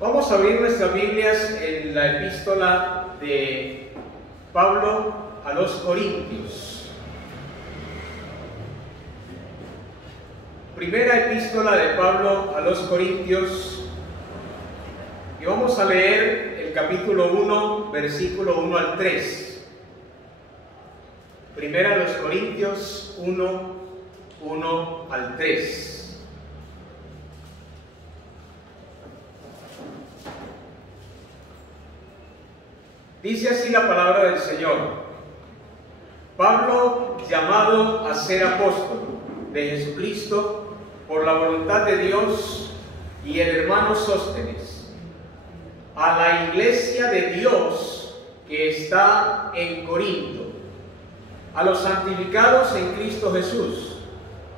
Vamos a abrir nuestras Biblias en la epístola de Pablo a los Corintios. Primera epístola de Pablo a los Corintios, y vamos a leer el capítulo 1, versículo 1 al 3. Primera de los Corintios 1, 1 al 3. Dice así la palabra del Señor: Pablo, llamado a ser apóstol de Jesucristo por la voluntad de Dios, y el hermano Sóstenes, a la iglesia de Dios que está en Corinto, a los santificados en Cristo Jesús,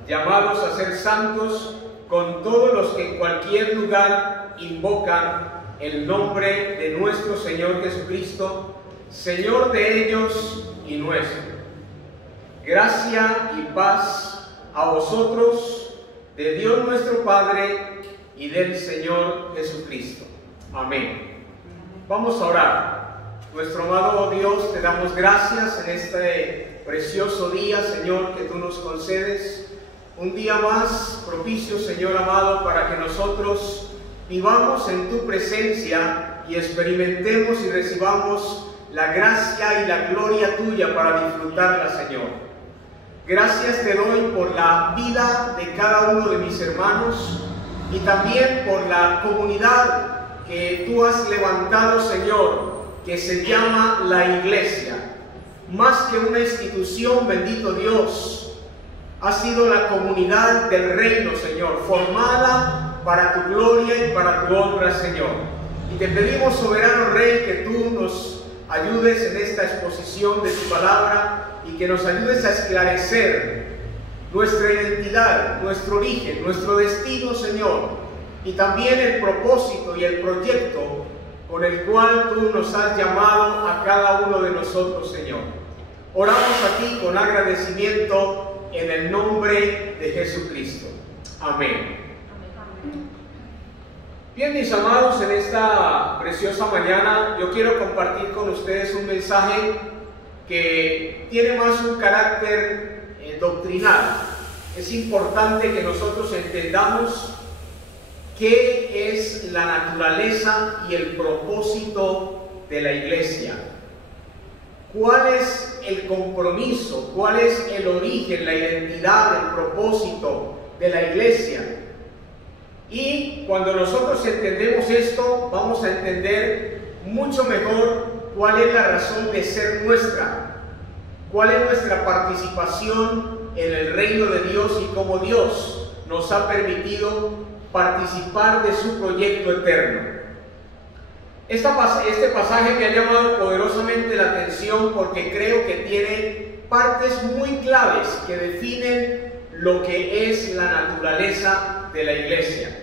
llamados a ser santos, con todos los que en cualquier lugar invocan el nombre de nuestro Señor Jesucristo, Señor de ellos y nuestro. Gracia y paz a vosotros, de Dios nuestro Padre y del Señor Jesucristo. Amén. Vamos a orar. Nuestro amado Dios, te damos gracias en este precioso día, Señor, que tú nos concedes. Un día más propicio, Señor amado, para que nosotros vivamos en tu presencia y experimentemos y recibamos la gracia y la gloria tuya para disfrutarla, Señor. Gracias te doy por la vida de cada uno de mis hermanos y también por la comunidad que tú has levantado, Señor, que se llama la Iglesia. Más que una institución, bendito Dios, ha sido la comunidad del reino, Señor, formada para tu gloria y para tu honra, Señor. Y te pedimos, soberano Rey, que tú nos ayudes en esta exposición de tu palabra y que nos ayudes a esclarecer nuestra identidad, nuestro origen, nuestro destino, Señor, y también el propósito y el proyecto con el cual tú nos has llamado a cada uno de nosotros, Señor. Oramos a ti con agradecimiento en el nombre de Jesucristo. Amén. Bien, mis amados, en esta preciosa mañana yo quiero compartir con ustedes un mensaje que tiene más un carácter doctrinal. Es importante que nosotros entendamos qué es la naturaleza y el propósito de la iglesia. ¿Cuál es el compromiso? ¿Cuál es el origen, la identidad, el propósito de la iglesia? Y cuando nosotros entendemos esto, vamos a entender mucho mejor cuál es la razón de ser nuestra, cuál es nuestra participación en el reino de Dios y cómo Dios nos ha permitido participar de su proyecto eterno. Este pasaje me ha llamado poderosamente la atención porque creo que tiene partes muy claves que definen lo que es la naturaleza de la iglesia.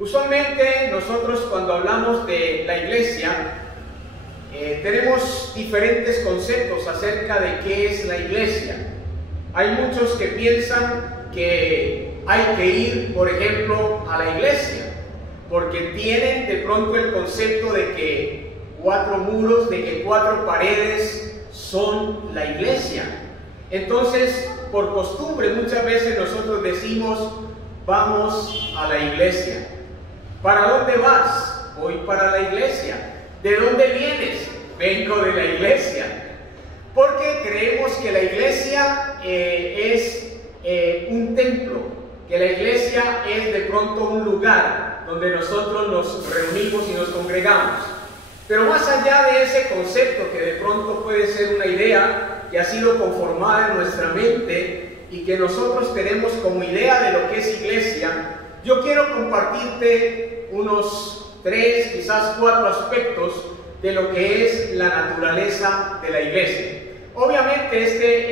Usualmente nosotros, cuando hablamos de la iglesia, tenemos diferentes conceptos acerca de qué es la iglesia. Hay muchos que piensan que hay que ir, por ejemplo, a la iglesia, porque tienen de pronto el concepto de que 4 muros, de que 4 paredes son la iglesia. Entonces, por costumbre, muchas veces nosotros decimos: vamos a la iglesia. ¿Para dónde vas? Voy para la iglesia. ¿De dónde vienes? Vengo de la iglesia. Porque creemos que la iglesia es un templo, que la iglesia es de pronto un lugar donde nosotros nos reunimos y nos congregamos. Pero más allá de ese concepto, que de pronto puede ser una idea que ha sido conformada en nuestra mente y que nosotros tenemos como idea de lo que es iglesia, yo quiero compartirte unos 3, quizás 4 aspectos de lo que es la naturaleza de la iglesia. Obviamente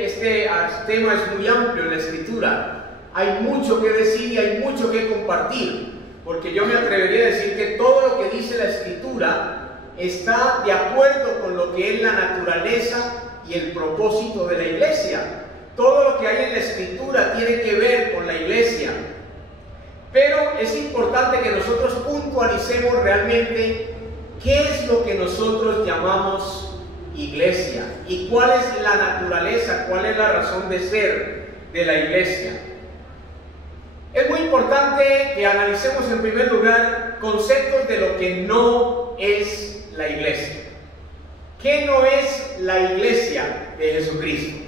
este tema es muy amplio en la Escritura. Hay mucho que decir y hay mucho que compartir, porque yo me atrevería a decir que todo lo que dice la Escritura está de acuerdo con lo que es la naturaleza y el propósito de la iglesia. Todo lo que hay en la Escritura tiene que ver con la iglesia. Pero es importante que nosotros puntualicemos realmente qué es lo que nosotros llamamos iglesia y cuál es la naturaleza, cuál es la razón de ser de la iglesia. Es muy importante que analicemos en primer lugar conceptos de lo que no es la iglesia. ¿Qué no es la iglesia de Jesucristo?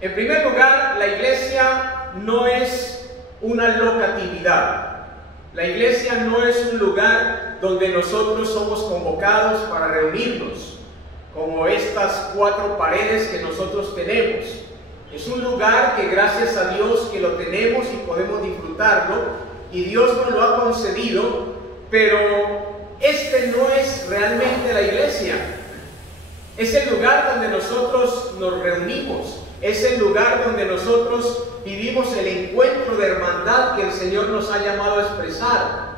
En primer lugar, la iglesia no es una locatividad. La iglesia no es un lugar donde nosotros somos convocados para reunirnos, como estas 4 paredes que nosotros tenemos. Es un lugar que gracias a Dios que lo tenemos y podemos disfrutarlo, y Dios nos lo ha concedido, pero este no es realmente la iglesia. Es el lugar donde nosotros nos reunimos, es el lugar donde nosotros vivimos el encuentro de hermandad que el Señor nos ha llamado a expresar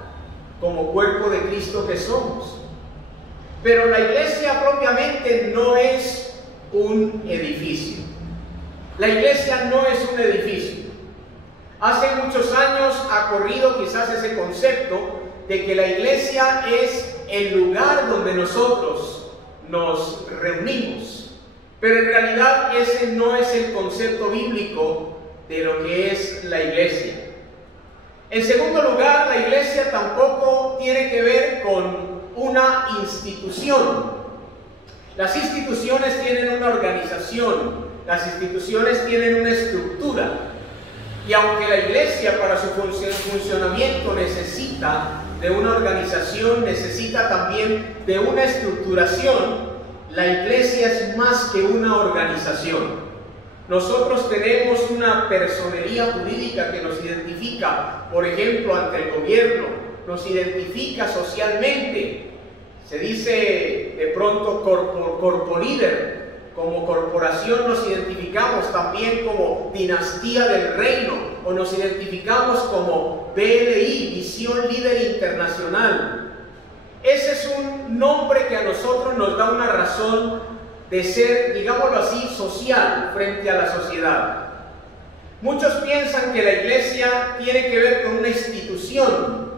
como cuerpo de Cristo que somos. Pero la iglesia propiamente no es un edificio. La iglesia no es un edificio. Hace muchos años ha corrido quizás ese concepto de que la iglesia es el lugar donde nosotros nos reunimos. Pero en realidad ese no es el concepto bíblico de lo que es la iglesia. En segundo lugar, la iglesia tampoco tiene que ver con una institución. Las instituciones tienen una organización, las instituciones tienen una estructura. Y aunque la iglesia para su funcionamiento necesita de una organización, necesita también de una estructuración, la iglesia es más que una organización. Nosotros tenemos una personería jurídica que nos identifica, por ejemplo, ante el gobierno, nos identifica socialmente. Se dice de pronto corpolider. Como corporación nos identificamos también como dinastía del reino, o nos identificamos como BLI, Visión Líder Internacional. Ese es un nombre que a nosotros nos da una razón de ser, digámoslo así, social frente a la sociedad. Muchos piensan que la iglesia tiene que ver con una institución,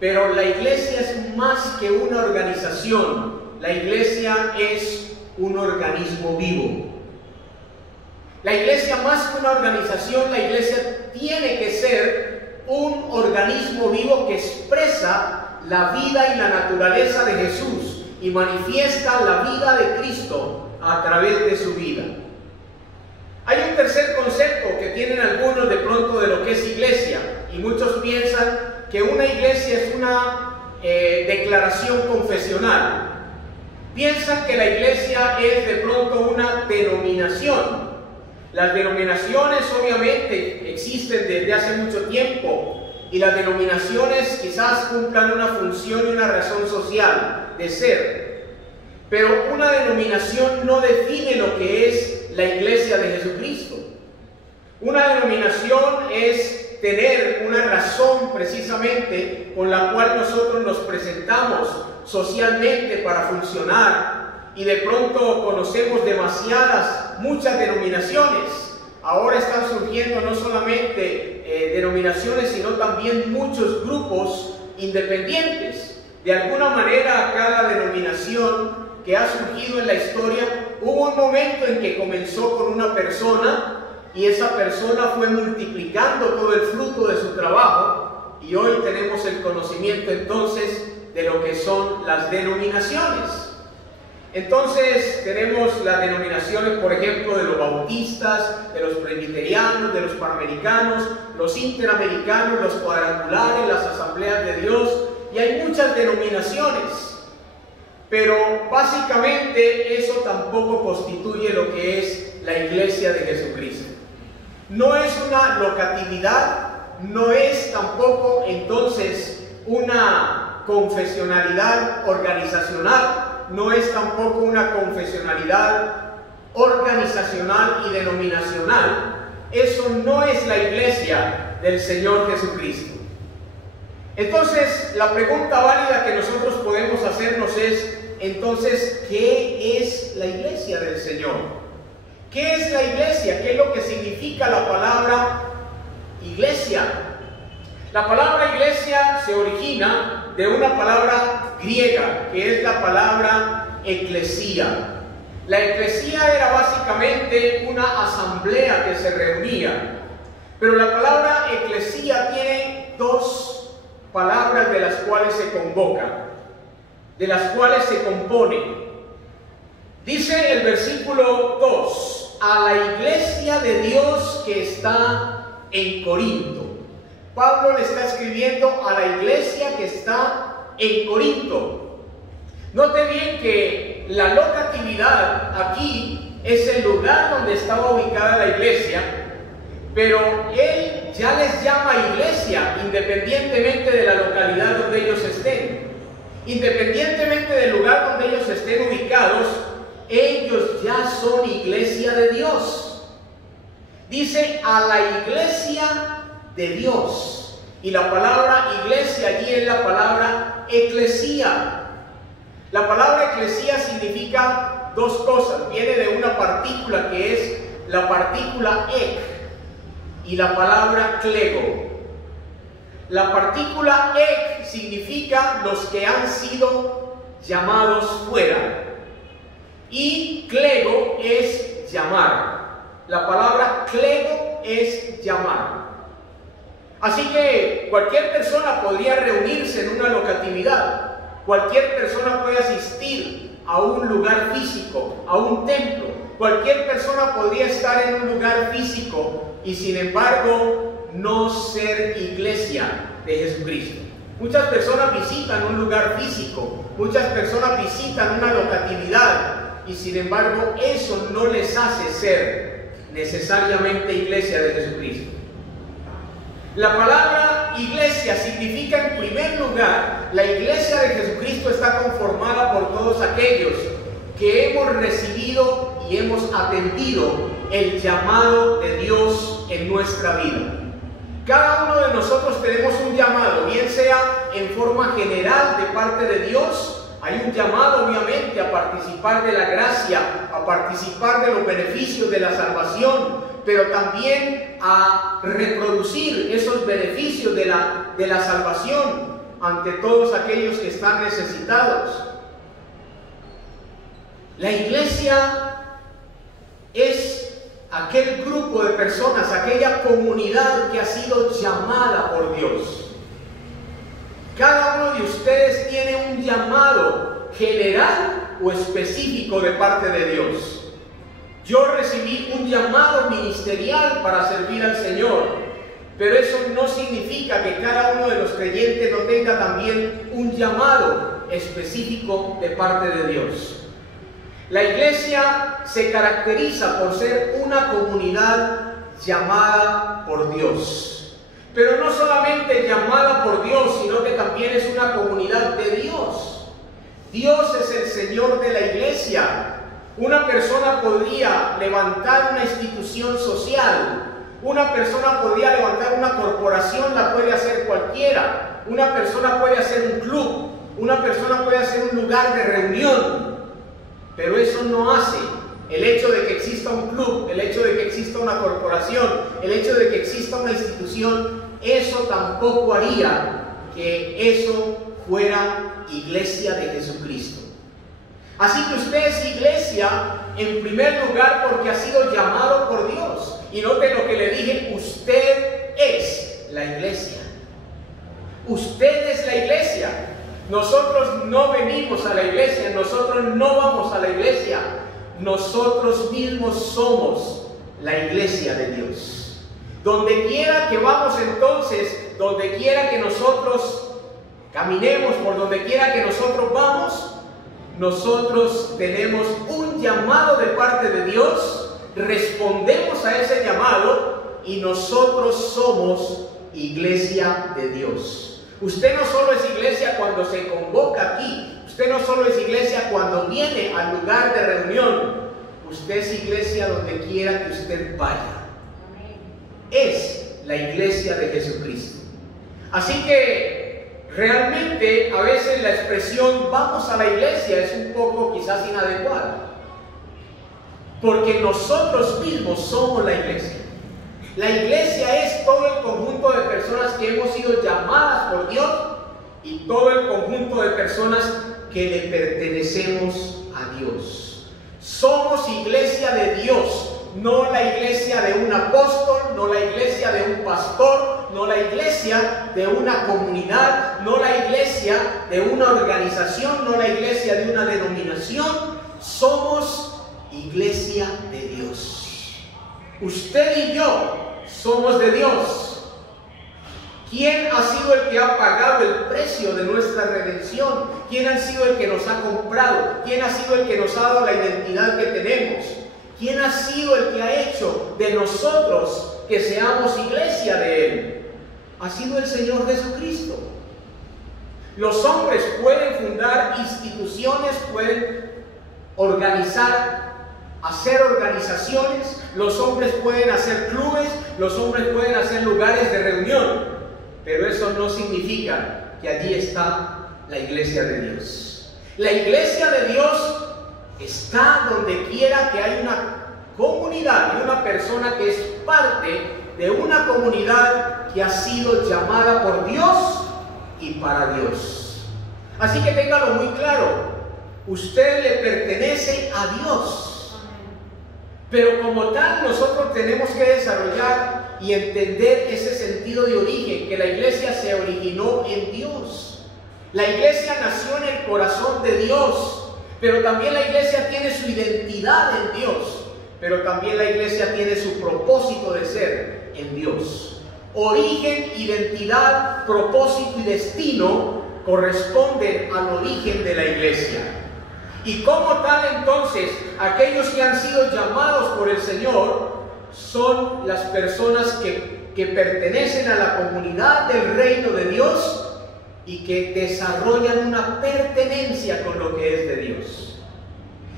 pero la iglesia es más que una organización. La iglesia es un organismo vivo. La iglesia, más que una organización, la iglesia tiene que ser un organismo vivo que expresa la vida y la naturaleza de Jesús y manifiesta la vida de Cristo a través de su vida. Hay un tercer concepto que tienen algunos de pronto de lo que es iglesia, y muchos piensan que una iglesia es una declaración confesional. Piensan que la iglesia es de pronto una denominación. Las denominaciones obviamente existen desde hace mucho tiempo, y las denominaciones quizás cumplan una función y una razón social de ser. Pero una denominación no define lo que es la iglesia de Jesucristo. Una denominación es tener una razón precisamente con la cual nosotros nos presentamos socialmente para funcionar, y de pronto conocemos muchas denominaciones. Ahora están surgiendo no solamente denominaciones, sino también muchos grupos independientes. De alguna manera, cada denominación que ha surgido en la historia, hubo un momento en que comenzó con una persona, y esa persona fue multiplicando todo el fruto de su trabajo, y hoy tenemos el conocimiento entonces de lo que son las denominaciones. Entonces tenemos las denominaciones, por ejemplo, de los bautistas, de los presbiterianos, de los panamericanos, los interamericanos, los cuadrangulares, las asambleas de Dios, y hay muchas denominaciones. Pero básicamente eso tampoco constituye lo que es la iglesia de Jesucristo. No es una locatividad, no es tampoco entonces una confesionalidad organizacional, no es tampoco una confesionalidad organizacional y denominacional. Eso no es la iglesia del Señor Jesucristo. Entonces, la pregunta válida que nosotros podemos hacernos es, entonces, ¿qué es la iglesia del Señor? ¿Qué es la iglesia? ¿Qué es lo que significa la palabra iglesia? La palabra iglesia se origina de una palabra griega, que es la palabra eclesía. La eclesía era básicamente una asamblea que se reunía, pero la palabra eclesía tiene dos palabras de las cuales se convoca, de las cuales se compone. Dice el versículo 2, a la iglesia de Dios que está en Corinto. Pablo le está escribiendo a la iglesia que está en Corinto. Note bien que la locatividad aquí es el lugar donde estaba ubicada la iglesia, pero él ya les llama iglesia independientemente de la localidad donde ellos estén. Independientemente del lugar donde ellos estén ubicados, ellos ya son iglesia de Dios. Dice a la iglesia de Dios. Y la palabra iglesia allí es la palabra eclesía. La palabra eclesía significa dos cosas. Viene de una partícula que es la partícula ek y la palabra clego. La partícula ek significa los que han sido llamados fuera. Y clego es llamar. La palabra clego es llamar. Así que cualquier persona podría reunirse en una locatividad. Cualquier persona puede asistir a un lugar físico, a un templo. Cualquier persona podría estar en un lugar físico y sin embargo no ser iglesia de Jesucristo. Muchas personas visitan un lugar físico, muchas personas visitan una locatividad y sin embargo eso no les hace ser necesariamente iglesia de Jesucristo. La palabra iglesia significa en primer lugar, la iglesia de Jesucristo está conformada por todos aquellos que hemos recibido y hemos atendido el llamado de Dios en nuestra vida. Cada uno de nosotros tenemos un llamado, bien sea en forma general de parte de Dios. Hay un llamado obviamente a participar de la gracia, a participar de los beneficios de la salvación, pero también a reproducir esos beneficios de la salvación ante todos aquellos que están necesitados. La iglesia es aquel grupo de personas, aquella comunidad que ha sido llamada por Dios. Cada uno de ustedes tiene un llamado general o específico de parte de Dios. Yo recibí un llamado ministerial para servir al Señor, pero eso no significa que cada uno de los creyentes no tenga también un llamado específico de parte de Dios. La iglesia se caracteriza por ser una comunidad llamada por Dios, pero no solamente llamada por Dios, sino que también es una comunidad de Dios. Dios es el Señor de la iglesia. Una persona podría levantar una institución social, una persona podría levantar una corporación, la puede hacer cualquiera. Una persona puede hacer un club, una persona puede hacer un lugar de reunión, pero eso no hace el hecho de que exista un club, el hecho de que exista una corporación, el hecho de que exista una institución, eso tampoco haría que eso fuera iglesia de Jesucristo. Así que usted es iglesia en primer lugar porque ha sido llamado por Dios. Y note lo que le dije, usted es la iglesia. Usted es la iglesia. Nosotros no venimos a la iglesia, nosotros no vamos a la iglesia. Nosotros mismos somos la iglesia de Dios. Donde quiera que vamos entonces, donde quiera que nosotros caminemos, por donde quiera que nosotros vamos, nosotros tenemos un llamado de parte de Dios, respondemos a ese llamado y nosotros somos iglesia de Dios. Usted no solo es iglesia cuando se convoca aquí, usted no solo es iglesia cuando viene al lugar de reunión, usted es iglesia donde quiera que usted vaya. Es la iglesia de Jesucristo. Así que realmente a veces la expresión vamos a la iglesia es un poco quizás inadecuada, porque nosotros mismos somos la iglesia. La iglesia es todo el conjunto de personas que hemos sido llamadas por Dios y todo el conjunto de personas que le pertenecemos a Dios. Somos iglesia de Dios, no la iglesia de un apóstol, no la iglesia de un pastor, no la iglesia de una comunidad, no la iglesia de una organización, no la iglesia de una denominación. Somos iglesia de Dios. Usted y yo somos de Dios. ¿Quién ha sido el que ha pagado el precio de nuestra redención? ¿Quién ha sido el que nos ha comprado? ¿Quién ha sido el que nos ha dado la identidad que tenemos? ¿Quién ha sido el que ha hecho de nosotros que seamos iglesia de Él? Ha sido el Señor Jesucristo. Los hombres pueden fundar instituciones, pueden organizar, hacer organizaciones, los hombres pueden hacer clubes, los hombres pueden hacer lugares de reunión, pero eso no significa que allí está la iglesia de Dios. La iglesia de Dios está donde quiera que hay una comunidad y una persona que es parte de una comunidad que ha sido llamada por Dios y para Dios. Así que téngalo muy claro, usted le pertenece a Dios, pero como tal nosotros tenemos que desarrollar y entender ese sentido de origen, que la iglesia se originó en Dios. La iglesia nació en el corazón de Dios, pero también la iglesia tiene su identidad en Dios, pero también la iglesia tiene su propósito de ser en Dios. Origen, identidad, propósito y destino corresponden al origen de la iglesia. Y como tal, entonces, aquellos que han sido llamados por el Señor son las personas que pertenecen a la comunidad del reino de Dios y que desarrollan una pertenencia con lo que es de Dios.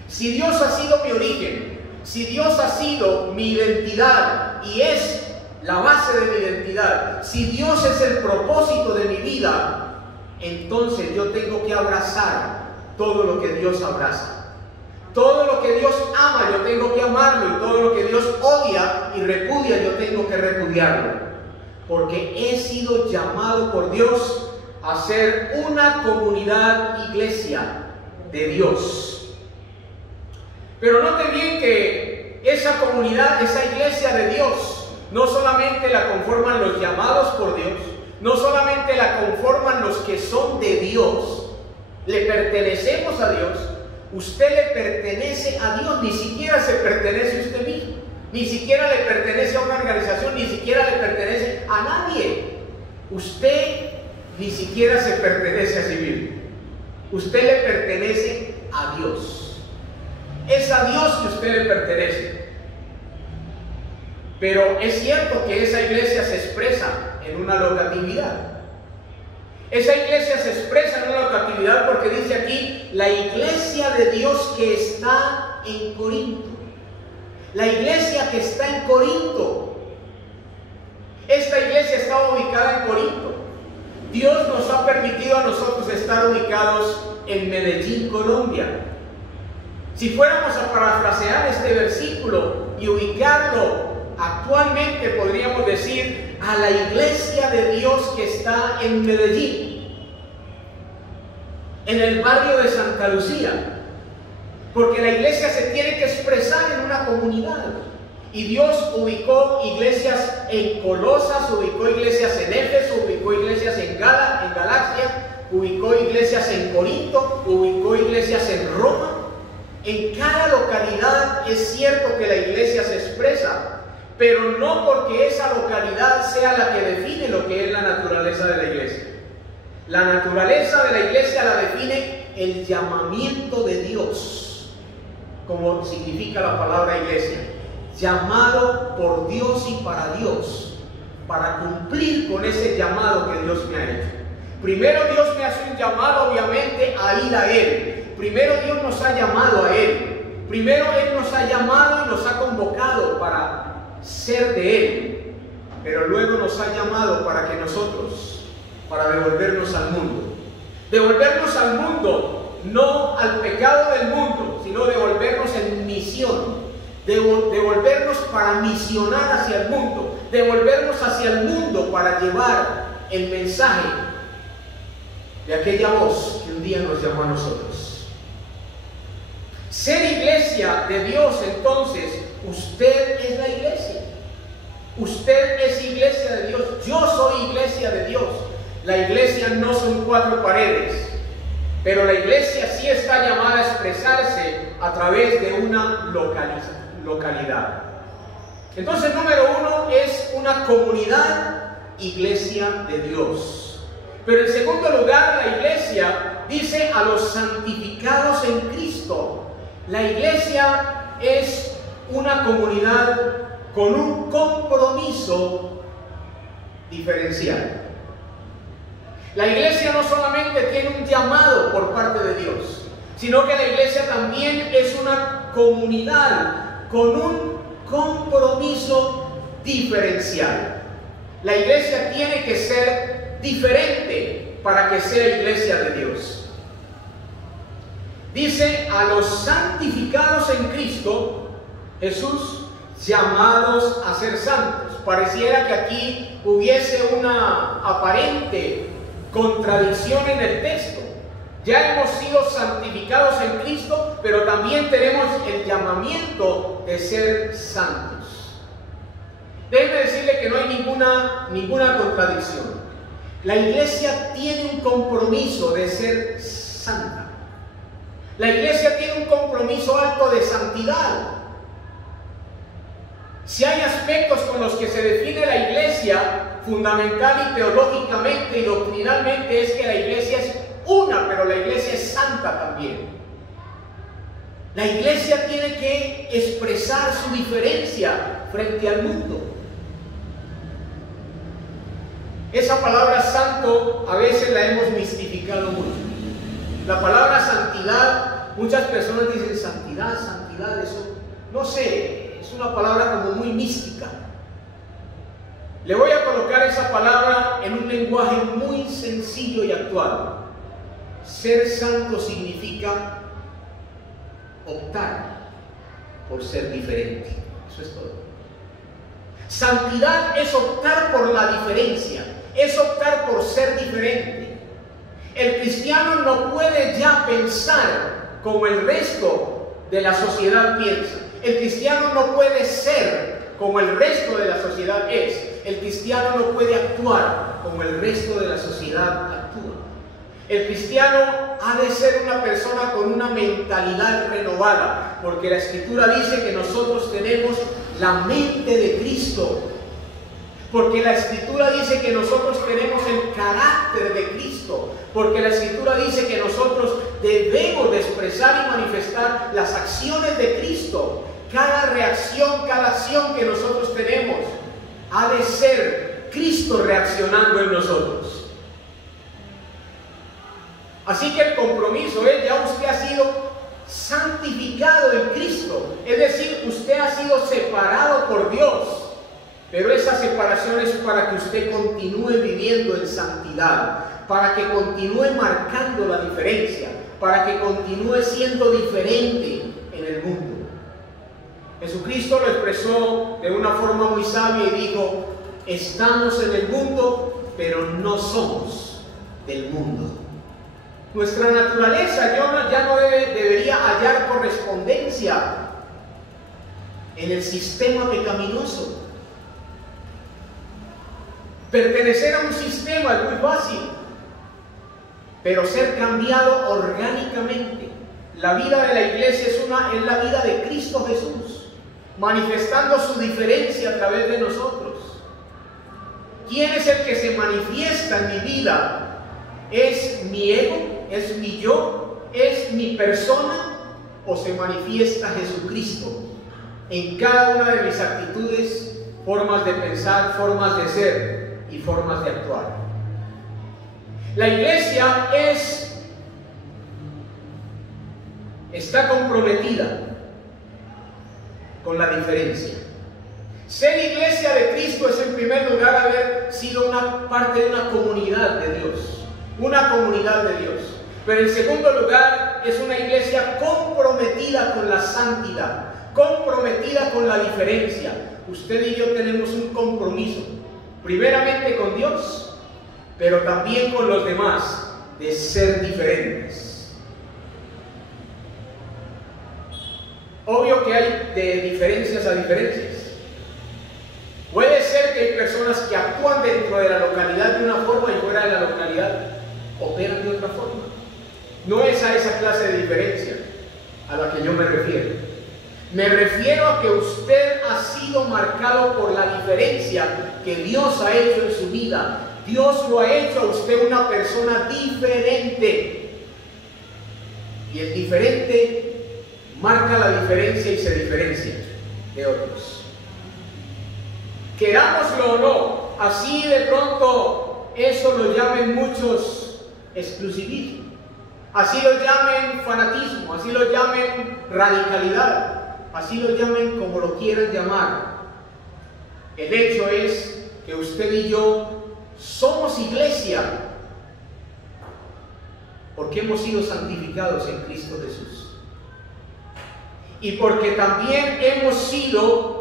Si Dios ha sido mi origen, si Dios ha sido mi identidad y es la base de mi identidad, si Dios es el propósito de mi vida, entonces yo tengo que abrazar todo lo que Dios abraza. Todo lo que Dios ama, yo tengo que amarlo, y todo lo que Dios odia y repudia, yo tengo que repudiarlo. Porque he sido llamado por Dios a ser una comunidad iglesia de Dios. Pero note bien que esa comunidad, esa iglesia de Dios, no solamente la conforman los llamados por Dios, no solamente la conforman los que son de Dios, le pertenecemos a Dios. Usted le pertenece a Dios, ni siquiera se pertenece a usted mismo, ni siquiera le pertenece a una organización, ni siquiera le pertenece a nadie. Usted ni siquiera se pertenece a sí mismo. Usted le pertenece a Dios. Es a Dios que usted le pertenece. Pero es cierto que esa iglesia se expresa en una locatividad. Esa iglesia se expresa en una locatividad porque dice aquí, la iglesia de Dios que está en Corinto. La iglesia que está en Corinto. Esta iglesia está ubicada en Corinto. Dios nos ha permitido a nosotros estar ubicados en Medellín, Colombia. Si fuéramos a parafrasear este versículo y ubicarlo actualmente, podríamos decir a la iglesia de Dios que está en Medellín, en el barrio de Santa Lucía, porque la iglesia se tiene que expresar en una comunidad. Y Dios ubicó iglesias en Colosas, ubicó iglesias en Éfeso, ubicó iglesias en Galacia, ubicó iglesias en Corinto, ubicó iglesias en Roma. En cada localidad es cierto que la iglesia se expresa, pero no porque esa localidad sea la que define lo que es la naturaleza de la iglesia. La naturaleza de la iglesia la define el llamamiento de Dios, como significa la palabra iglesia. Llamado por Dios y para Dios, para cumplir con ese llamado que Dios me ha hecho. Primero Dios me hace un llamado, obviamente, a ir a Él. Primero Dios nos ha llamado a Él. Primero Él nos ha llamado y nos ha convocado para ser de Él. Pero luego nos ha llamado para que nosotros, para devolvernos al mundo. Devolvernos al mundo, no al pecado del mundo, sino devolvernos en misión. Devolvernos para misionar hacia el mundo, de volvernos hacia el mundo para llevar el mensaje de aquella voz que un día nos llamó a nosotros. Ser iglesia de Dios, entonces, usted es la iglesia. Usted es iglesia de Dios. Yo soy iglesia de Dios. La iglesia no son 4 paredes, pero la iglesia sí está llamada a expresarse a través de una localidad. Entonces, número 1 es una comunidad, iglesia de Dios. Pero en segundo lugar, la iglesia dice a los santificados en Cristo. La iglesia es una comunidad con un compromiso diferencial. La iglesia no solamente tiene un llamado por parte de Dios, sino que la iglesia también es una comunidad con un compromiso diferencial. La iglesia tiene que ser diferente para que sea iglesia de Dios. Dice a los santificados en Cristo Jesús, llamados a ser santos. Pareciera que aquí hubiese una aparente contradicción en el texto. Ya hemos sido santificados en Cristo, pero también tenemos el llamamiento de ser santos. Déjeme decirle que no hay ninguna contradicción. La iglesia tiene un compromiso de ser santa. La iglesia tiene un compromiso alto de santidad. Si hay aspectos con los que se define la iglesia, fundamental y teológicamente y doctrinalmente, es que la iglesia es una, pero la iglesia es santa también. La iglesia tiene que expresar su diferencia frente al mundo. Esa palabra santo a veces la hemos mistificado mucho. La palabra santidad, muchas personas dicen santidad, eso, no sé, es una palabra como muy mística. Le voy a colocar esa palabra en un lenguaje muy sencillo y actual. Ser santo significa optar por ser diferente. Eso es todo. Santidad es optar por la diferencia, es optar por ser diferente. El cristiano no puede ya pensar como el resto de la sociedad piensa. El cristiano no puede ser como el resto de la sociedad es. El cristiano no puede actuar como el resto de la sociedad actúa. El cristiano ha de ser una persona con una mentalidad renovada, porque la Escritura dice que nosotros tenemos la mente de Cristo. Porque la Escritura dice que nosotros tenemos el carácter de Cristo. Porque la Escritura dice que nosotros debemos de expresar y manifestar las acciones de Cristo. Cada reacción, cada acción que nosotros tenemos ha de ser Cristo reaccionando en nosotros. Así que el compromiso es, ya usted ha sido santificado en Cristo. Es decir, usted ha sido separado por Dios. Pero esa separación es para que usted continúe viviendo en santidad, para que continúe marcando la diferencia, para que continúe siendo diferente en el mundo. Jesucristo lo expresó de una forma muy sabia y dijo: estamos en el mundo, pero no somos del mundo. Nuestra naturaleza ya no debería hallar correspondencia en el sistema pecaminoso. Pertenecer a un sistema es muy fácil, pero ser cambiado orgánicamente. La vida de la iglesia es la vida de Cristo Jesús, manifestando su diferencia a través de nosotros. ¿Quién es el que se manifiesta en mi vida? ¿Es mi ego? ¿Es mi yo? ¿Es mi persona? ¿O se manifiesta Jesucristo en cada una de mis actitudes, formas de pensar, formas de ser y formas de actuar? La iglesia está comprometida con la diferencia. Ser iglesia de Cristo es, en primer lugar, haber sido una parte de una comunidad de Dios, una comunidad de Dios. Pero en segundo lugar, es una iglesia comprometida con la santidad, comprometida con la diferencia. Usted y yo tenemos un compromiso, primeramente con Dios, pero también con los demás, de ser diferentes. Obvio que hay de diferencias a diferencias. Puede ser que hay personas que actúan dentro de la localidad de una forma y fuera de la localidad operan de otra forma. No es a esa clase de diferencia a la que yo me refiero. Me refiero a que usted ha sido marcado por la diferencia que Dios ha hecho en su vida. Dios lo ha hecho a usted una persona diferente. Y el diferente marca la diferencia y se diferencia de otros. Querámoslo o no, así de pronto eso lo llamen muchos exclusivismo, así lo llamen fanatismo, así lo llamen radicalidad, así lo llamen como lo quieran llamar. El hecho es que usted y yo somos iglesia porque hemos sido santificados en Cristo Jesús y porque también hemos sido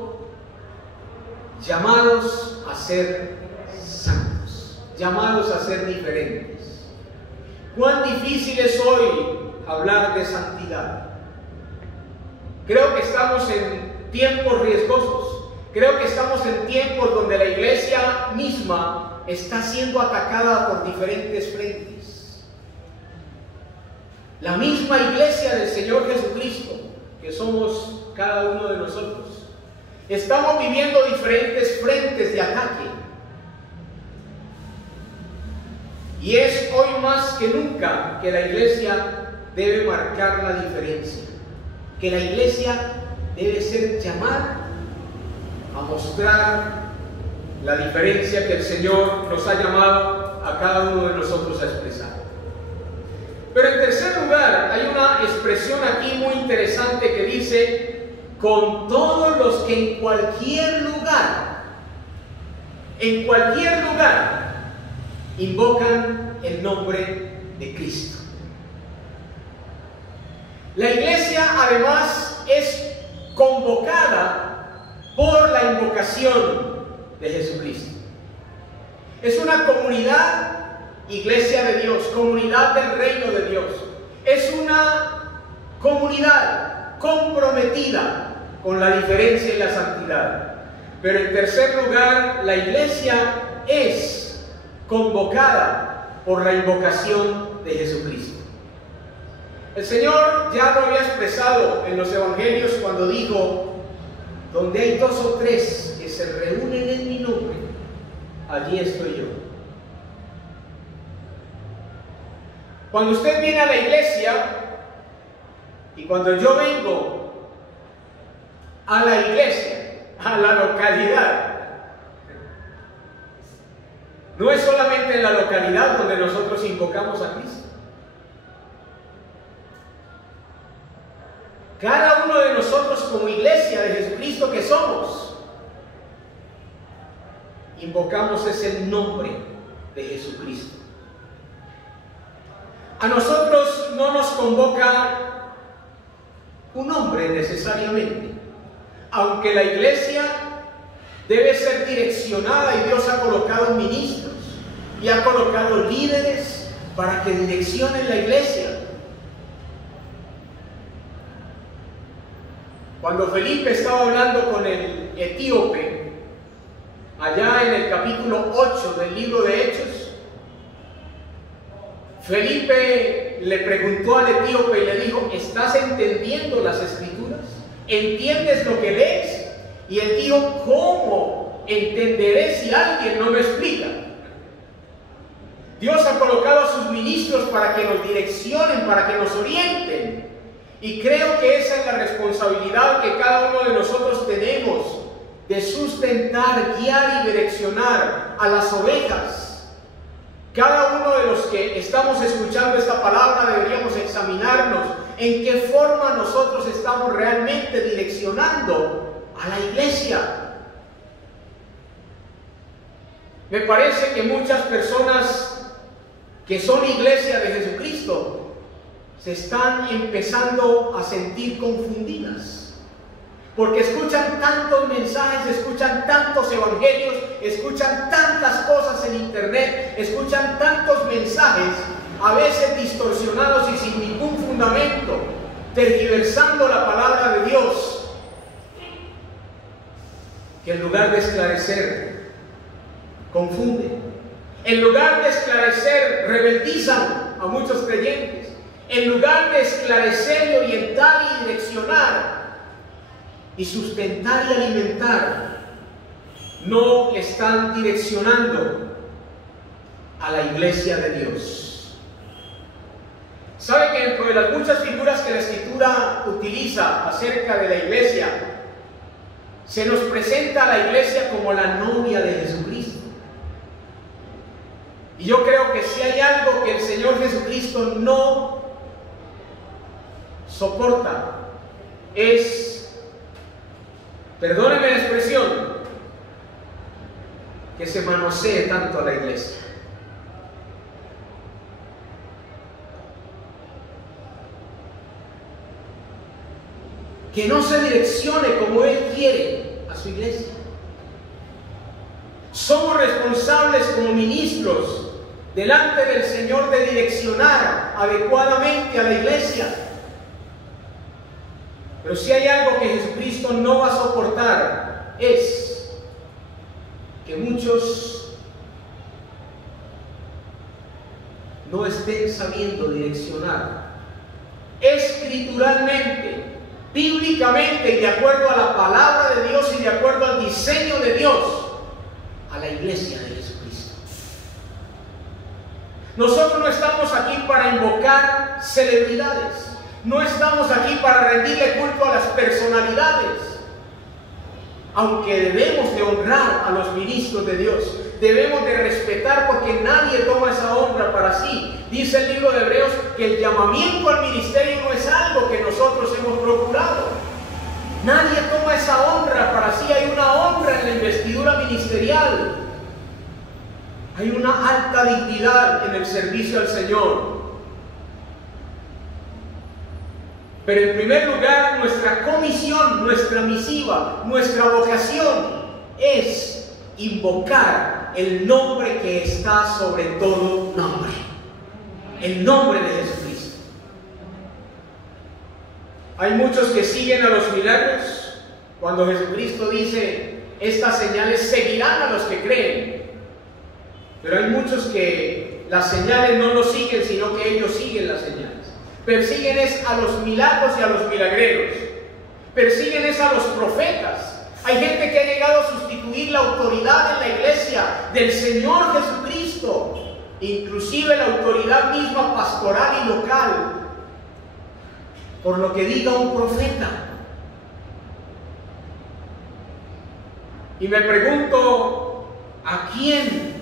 llamados a ser santos, llamados a ser diferentes. ¿Cuán difícil es hoy hablar de santidad? Creo que estamos en tiempos riesgosos. Creo que estamos en tiempos donde la iglesia misma está siendo atacada por diferentes frentes. La misma iglesia del Señor Jesucristo, que somos cada uno de nosotros, estamos viviendo diferentes frentes de ataque. Y es hoy más que nunca que la iglesia debe marcar la diferencia. Que la iglesia debe ser llamada a mostrar la diferencia que el Señor nos ha llamado a cada uno de nosotros a expresar. Pero en tercer lugar, hay una expresión aquí muy interesante que dice: con todos los que en cualquier lugar, invocan el nombre de Cristo. La iglesia además es convocada por la invocación de Jesucristo. Es una comunidad, iglesia de Dios, comunidad del reino de Dios. Es una comunidad comprometida con la diferencia y la santidad. Pero en tercer lugar, la iglesia es convocada por la invocación de Jesucristo. El Señor ya lo había expresado en los evangelios cuando dijo: donde hay 2 o 3 que se reúnen en mi nombre, allí estoy yo. Cuando usted viene a la iglesia y cuando yo vengo a la iglesia, a la localidad, no es solamente en la localidad donde nosotros invocamos a Cristo. Cada uno de nosotros como iglesia de Jesucristo que somos, invocamos ese nombre de Jesucristo. A nosotros no nos convoca un hombre necesariamente, aunque la iglesia debe ser direccionada y Dios ha colocado ministros y ha colocado líderes para que direccionen la iglesia. Cuando Felipe estaba hablando con el etíope, allá en el capítulo 8 del libro de Hechos, Felipe le preguntó al etíope y le dijo: ¿estás entendiendo las escrituras? ¿Entiendes lo que lees? Y él dijo: ¿cómo entenderé si alguien no me explica? Dios ha colocado a sus ministros para que nos direccionen, para que nos orienten. Y creo que esa es la responsabilidad que cada uno de nosotros tenemos, de sustentar, guiar y direccionar a las ovejas. Cada uno de los que estamos escuchando esta palabra deberíamos examinarnos en qué forma nosotros estamos realmente direccionando a la iglesia. Me parece que muchas personas que son iglesia de Jesucristo se están empezando a sentir confundidas, Porque escuchan tantos mensajes, escuchan tantos evangelios, escuchan tantas cosas en internet, escuchan tantos mensajes, a veces distorsionados y sin ningún fundamento, tergiversando la palabra de Dios, que en lugar de esclarecer, confunden. En lugar de esclarecer, rebeldizan a muchos creyentes. En lugar de esclarecer y orientar y direccionar y sustentar y alimentar, no están direccionando a la iglesia de Dios. ¿Sabe que dentro de las muchas figuras que la Escritura utiliza acerca de la iglesia, se nos presenta a la iglesia como la novia de Jesucristo? Y yo creo que si hay algo que el Señor Jesucristo no soporta, es, perdónenme la expresión, que se manosee tanto a la iglesia. Que no se direccione como Él quiere a su iglesia. Somos responsables como ministros delante del Señor de direccionar adecuadamente a la iglesia. Pero si hay algo que Jesucristo no va a soportar, es que muchos no estén sabiendo direccionar escrituralmente, bíblicamente y de acuerdo a la palabra de Dios y de acuerdo al diseño de Dios a la iglesia de Jesucristo. Nosotros no estamos aquí para invocar celebridades. No estamos aquí para rendirle culto a las personalidades, aunque debemos de honrar a los ministros de Dios, debemos de respetar porque nadie toma esa honra para sí. Dice el libro de Hebreos que el llamamiento al ministerio no es algo que nosotros hemos procurado. Nadie toma esa honra para sí. Hay una honra en la investidura ministerial. Hay una alta dignidad en el servicio al Señor. Pero en primer lugar, nuestra comisión, nuestra misiva, nuestra vocación es invocar el nombre que está sobre todo nombre, el nombre de Jesucristo. Hay muchos que siguen a los milagros cuando Jesucristo dice: estas señales seguirán a los que creen. Pero hay muchos que las señales no los siguen, sino que ellos siguen las señales. Persiguen es a los milagros y a los milagreros. Persiguen es a los profetas. Hay gente que ha llegado a sustituir la autoridad en la iglesia del Señor Jesucristo, inclusive la autoridad misma pastoral y local, por lo que diga un profeta. Y me pregunto, ¿a quién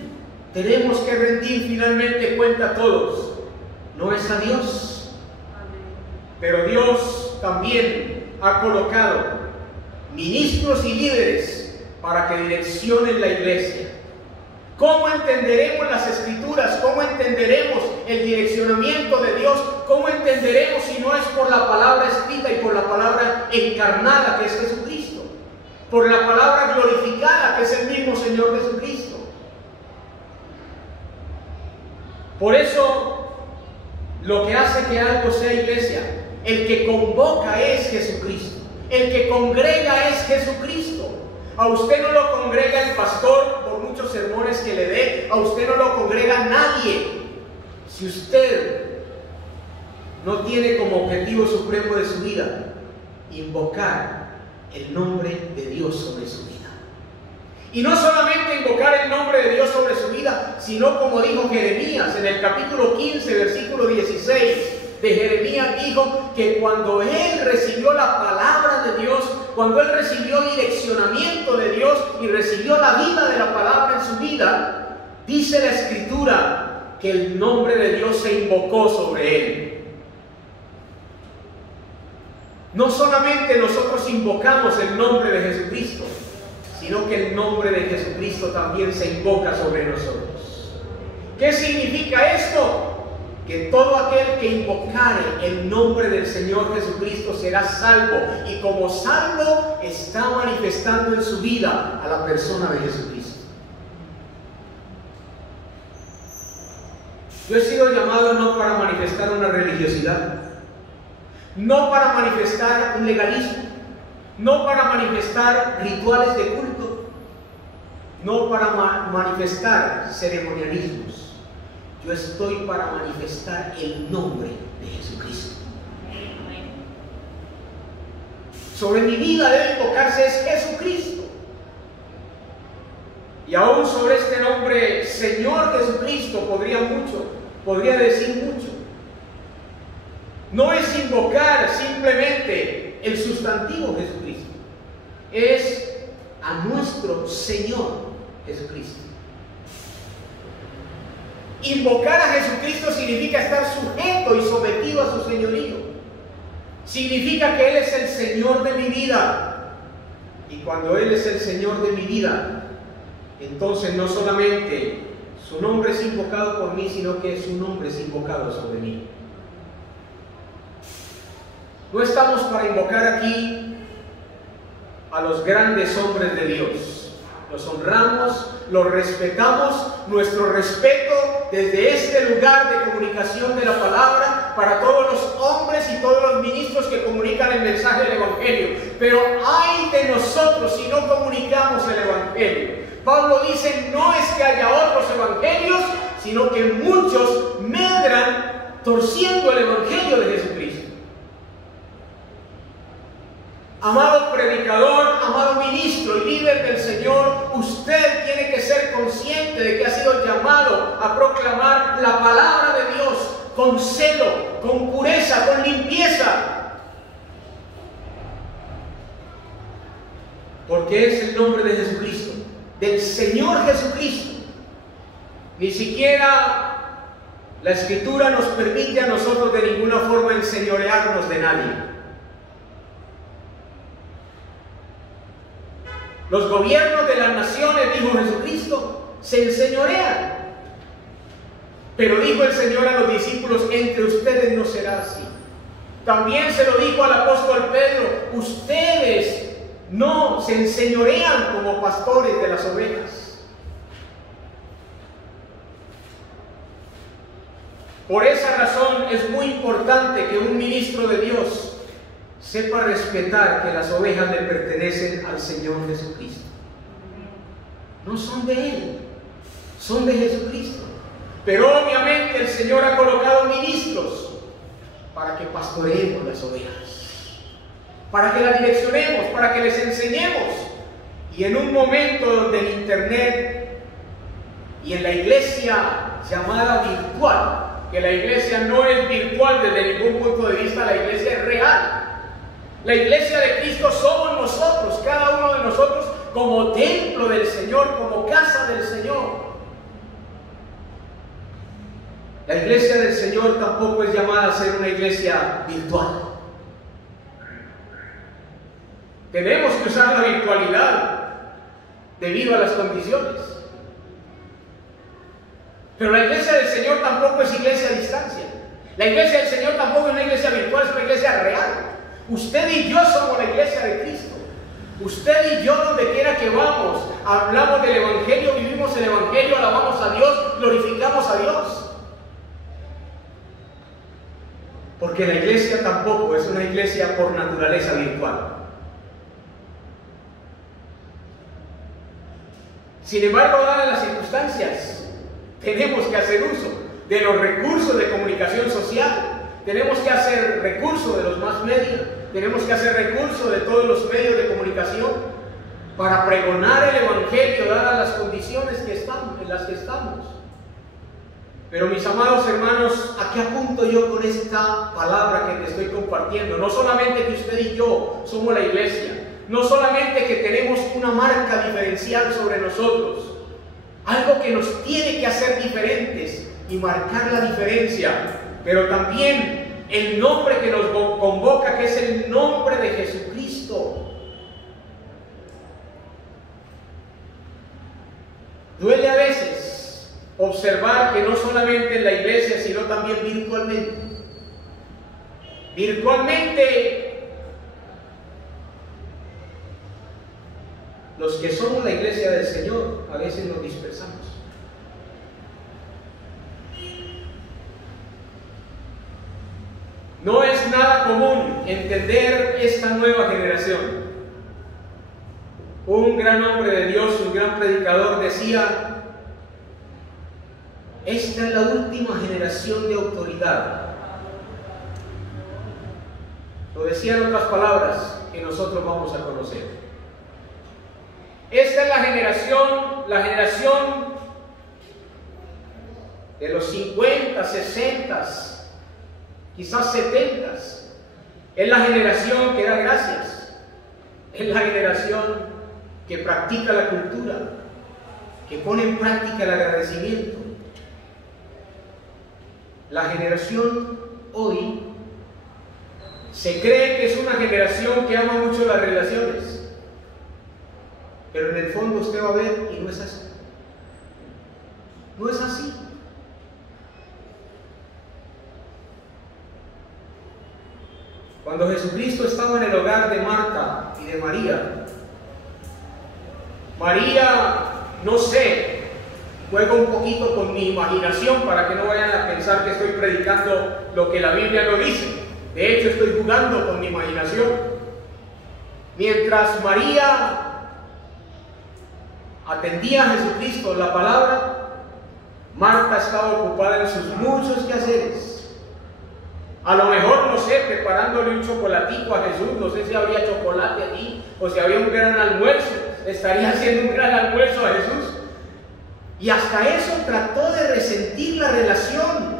tenemos que rendir finalmente cuenta todos? No es a Dios. Pero Dios también ha colocado ministros y líderes para que direccionen la iglesia. ¿Cómo entenderemos las Escrituras? ¿Cómo entenderemos el direccionamiento de Dios? ¿Cómo entenderemos si no es por la palabra escrita y por la palabra encarnada que es Jesucristo? Por la palabra glorificada que es el mismo Señor Jesucristo. Por eso, lo que hace que algo sea iglesia, el que convoca es Jesucristo. El que congrega es Jesucristo. A usted no lo congrega el pastor por muchos sermones que le dé. A usted no lo congrega nadie. Si usted no tiene como objetivo supremo de su vida invocar el nombre de Dios sobre su vida. Y no solamente invocar el nombre de Dios sobre su vida, sino como dijo Jeremías en el capítulo 15, versículo 16 de Jeremías, dijo que cuando él recibió la palabra de Dios, cuando él recibió direccionamiento de Dios y recibió la vida de la palabra en su vida, dice la Escritura que el nombre de Dios se invocó sobre él. No solamente nosotros invocamos el nombre de Jesucristo, sino que el nombre de Jesucristo también se invoca sobre nosotros. ¿Qué significa esto? que todo aquel que invocare el nombre del Señor Jesucristo será salvo, y como salvo está manifestando en su vida a la persona de Jesucristo. Yo he sido llamado no para manifestar una religiosidad, no para manifestar un legalismo, no para manifestar rituales de culto, no para manifestar ceremonialismos. Yo estoy para manifestar el nombre de Jesucristo. Sobre mi vida debe invocarse es Jesucristo. Y aún sobre este nombre, Señor Jesucristo, podría decir mucho. No es invocar simplemente el sustantivo Jesucristo, es a nuestro Señor Jesucristo. Invocar a Jesucristo significa estar sujeto y sometido a su señorío. Significa que Él es el Señor de mi vida. Y cuando Él es el Señor de mi vida, entonces no solamente su nombre es invocado por mí, sino que su nombre es invocado sobre mí. No estamos para invocar aquí a los grandes hombres de Dios. Los honramos, los respetamos, nuestro respeto desde este lugar de comunicación de la palabra para todos los hombres y todos los ministros que comunican el mensaje del Evangelio. Pero ay de nosotros si no comunicamos el Evangelio. Pablo dice, no es que haya otros evangelios, sino que muchos medran torciendo el Evangelio de Jesucristo. Amado predicador, amado ministro y líder del Señor, usted tiene que ser consciente de que ha sido llamado a proclamar la palabra de Dios con celo, con pureza, con limpieza. Porque es el nombre de Jesucristo, del Señor Jesucristo. Ni siquiera la Escritura nos permite a nosotros de ninguna forma enseñorearnos de nadie. Los gobiernos de las naciones, dijo Jesucristo, se enseñorean. Pero dijo el Señor a los discípulos, entre ustedes no será así. También se lo dijo al apóstol Pedro, ustedes no se enseñorean como pastores de las ovejas. Por esa razón es muy importante que un ministro de Dios sepa respetar que las ovejas le pertenecen al Señor Jesucristo. No son de Él, son de Jesucristo. Pero obviamente el Señor ha colocado ministros para que pastoreemos las ovejas, para que las direccionemos, para que les enseñemos. Y en un momento donde el internet y en la iglesia llamada virtual, que la iglesia no es virtual desde ningún punto de vista, la iglesia es real. La iglesia de Cristo somos nosotros, cada uno de nosotros como templo del Señor, como casa del Señor. La iglesia del Señor tampoco es llamada a ser una iglesia virtual. Tenemos que usar la virtualidad debido a las condiciones. Pero la iglesia del Señor tampoco es iglesia a distancia. La iglesia del Señor tampoco es una iglesia virtual, es una iglesia real. Usted y yo somos la iglesia de Cristo. Usted y yo, donde quiera que vamos, hablamos del Evangelio, vivimos el Evangelio, alabamos a Dios, glorificamos a Dios. Porque la iglesia tampoco es una iglesia por naturaleza virtual. Sin embargo, dadas las circunstancias, tenemos que hacer uso de los recursos de comunicación social. Tenemos que hacer recurso de los más medios, tenemos que hacer recurso de todos los medios de comunicación para pregonar el Evangelio, dadas las condiciones en las que estamos. Pero mis amados hermanos, ¿a qué apunto yo con esta palabra que te estoy compartiendo? No solamente que usted y yo somos la iglesia, no solamente que tenemos una marca diferencial sobre nosotros, algo que nos tiene que hacer diferentes y marcar la diferencia, pero también el nombre que nos convoca, que es el nombre de Jesucristo. Duele a veces observar que no solamente en la iglesia, sino también virtualmente. Virtualmente, los que somos la iglesia del Señor, a veces nos dispersamos. No es nada común entender esta nueva generación. Un gran hombre de Dios, un gran predicador decía: esta es la última generación de autoridad. Lo decía en otras palabras que nosotros vamos a conocer. Esta es la generación de los 50, 60, quizás 70. Es la generación que da gracias. Es la generación que practica la cultura, que pone en práctica el agradecimiento. La generación hoy se cree que es una generación que ama mucho las relaciones, pero en el fondo usted va a ver y no es así. No es así. Cuando Jesucristo estaba en el hogar de Marta y de María, no sé, juego un poquito con mi imaginación para que no vayan a pensar que estoy predicando lo que la Biblia no dice. De hecho, estoy jugando con mi imaginación. Mientras María atendía a Jesucristo la palabra, Marta estaba ocupada en sus muchos quehaceres. A lo mejor, no sé, preparándole un chocolatico a Jesús, no sé si habría chocolate allí o si había un gran almuerzo, estaría haciendo un gran almuerzo a Jesús. Y hasta eso trató de resentir la relación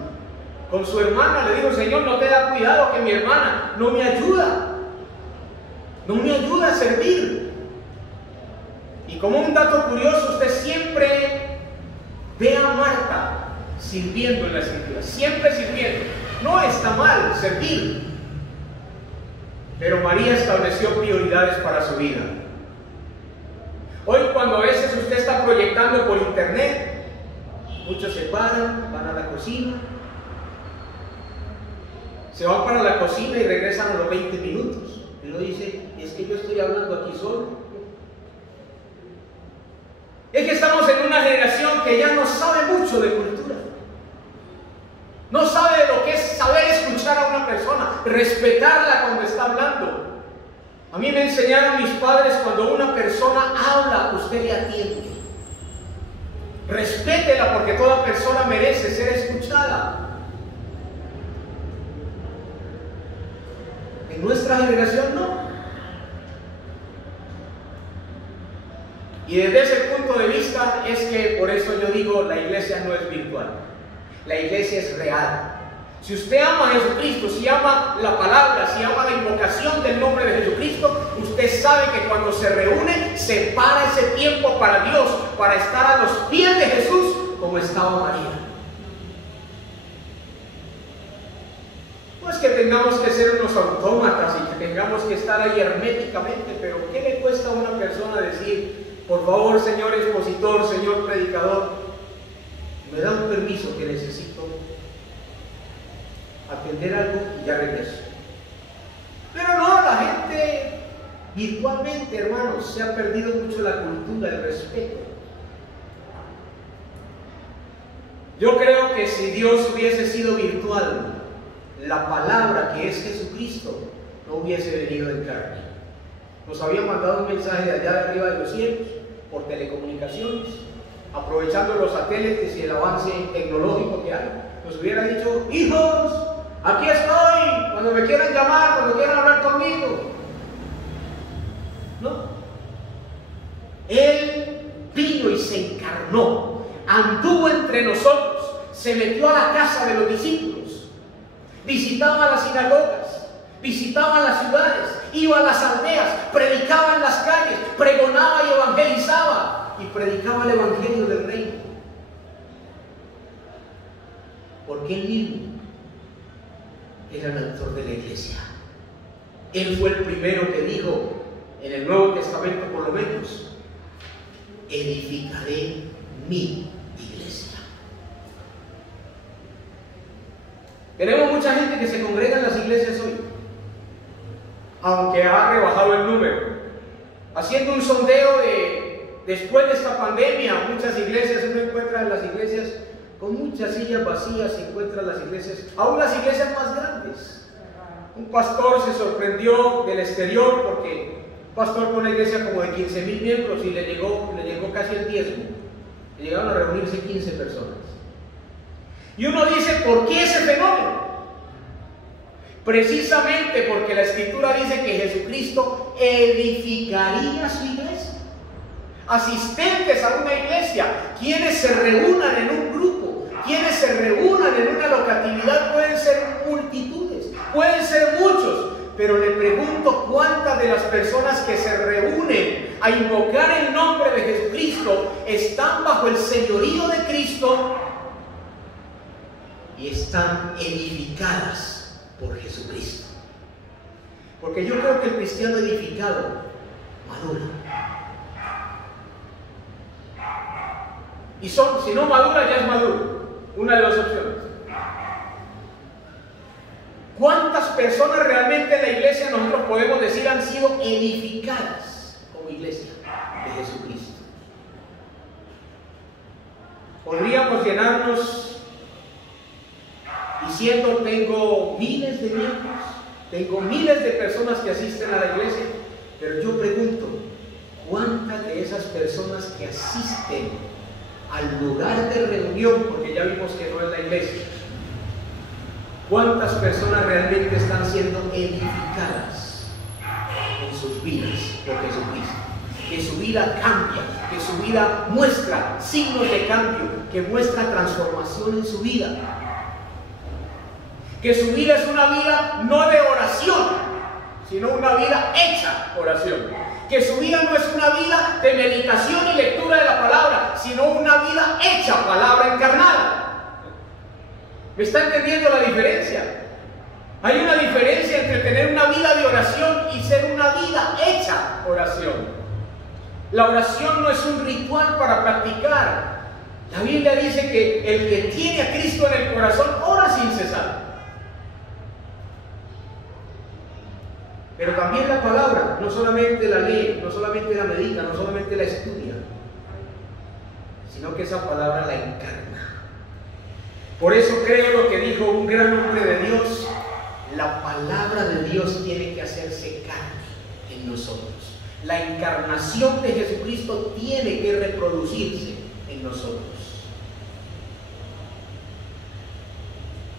con su hermana. Le dijo: Señor, no te da cuidado que mi hermana no me ayuda a servir. Y como un dato curioso, usted siempre ve a Marta sirviendo en la escritura, siempre sirviendo. No está mal servir, pero María estableció prioridades para su vida. Hoy, cuando a veces usted está proyectando por internet, muchos se paran, van a la cocina, se van para la cocina y regresan a los 20 minutos. Y uno dice: es que yo estoy hablando aquí solo. Es que estamos en una generación que ya no sabe mucho de cultura. No sabe de lo que es saber escuchar a una persona, respetarla cuando está hablando. A mí me enseñaron mis padres: cuando una persona habla, usted le atiende. Respétela, porque toda persona merece ser escuchada. En nuestra generación no. Y desde ese punto de vista es que por eso yo digo: la iglesia no es virtual. La iglesia es real. Si usted ama a Jesucristo, si ama la palabra, si ama la invocación del nombre de Jesucristo, usted sabe que cuando se reúne, separa ese tiempo para Dios, para estar a los pies de Jesús, como estaba María. No es que tengamos que ser unos autómatas y que tengamos que estar ahí herméticamente, pero ¿qué le cuesta a una persona decir: por favor, señor expositor, señor predicador, me da un permiso que necesito atender algo y ya regreso? Pero no, la gente virtualmente, hermanos, se ha perdido mucho la cultura, el respeto. Yo creo que si Dios hubiese sido virtual, la palabra que es Jesucristo no hubiese venido en carne. Nos había mandado un mensaje de allá de arriba de los cielos por telecomunicaciones, aprovechando los satélites y el avance tecnológico que hay. Nos hubiera dicho: hijos, aquí estoy, cuando me quieran llamar, cuando quieran hablar conmigo. No. Él vino y se encarnó, anduvo entre nosotros, se metió a la casa de los discípulos, visitaba las sinagogas, visitaba las ciudades, iba a las aldeas, predicaba en las calles, pregonaba y evangelizaba, y predicaba el evangelio del reino. Porque él mismo era el autor de la iglesia. Él fue el primero que dijo, en el Nuevo Testamento por lo menos: edificaré mi iglesia. gente que se congrega en las iglesias hoy, aunque ha rebajado el número. Haciendo un sondeo después de esta pandemia, muchas iglesias, uno encuentra las iglesias con muchas sillas vacías, se encuentran las iglesias, aún las iglesias más grandes. Un pastor se sorprendió del exterior porque un pastor con una iglesia como de 15,000 miembros y le llegó casi el diezmo. Le llegaron a reunirse 15 personas. Y uno dice, ¿por qué ese fenómeno? Precisamente porque la Escritura dice que Jesucristo edificaría su iglesia. Asistentes a una iglesia, quienes se reúnan en un grupo, quienes se reúnan en una locatividad, pueden ser multitudes, pueden ser muchos, pero le pregunto cuántas de las personas que se reúnen a invocar el nombre de Jesucristo están bajo el señorío de Cristo y están edificadas por Jesucristo. Porque yo creo que el cristiano edificado madura. Y si no madura, ya es maduro. Una de las opciones. ¿Cuántas personas realmente en la iglesia nosotros podemos decir han sido edificadas como iglesia de Jesucristo? Podríamos llenarnos diciendo, tengo miles de miembros, tengo miles de personas que asisten a la iglesia, pero yo pregunto, ¿cuántas de esas personas que asisten al lugar de reunión, porque ya vimos que no es la iglesia, cuántas personas realmente están siendo edificadas en sus vidas por Jesucristo? Que su vida cambia, que su vida muestra signos de cambio, que muestra transformación en su vida. Que su vida es una vida no de oración, sino una vida hecha oración. Que su vida no es una vida de meditación y lectura de la palabra, sino una vida hecha palabra encarnada. ¿Me está entendiendo la diferencia? Hay una diferencia entre tener una vida de oración y ser una vida hecha oración. La oración no es un ritual para practicar. La Biblia dice que el que tiene a Cristo en el corazón ora sin cesar. Pero también la palabra, no solamente la lee, no solamente la medita, no solamente la estudia, sino que esa palabra la encarna. Por eso creo lo que dijo un gran hombre de Dios: la palabra de Dios tiene que hacerse carne en nosotros. La encarnación de Jesucristo tiene que reproducirse en nosotros.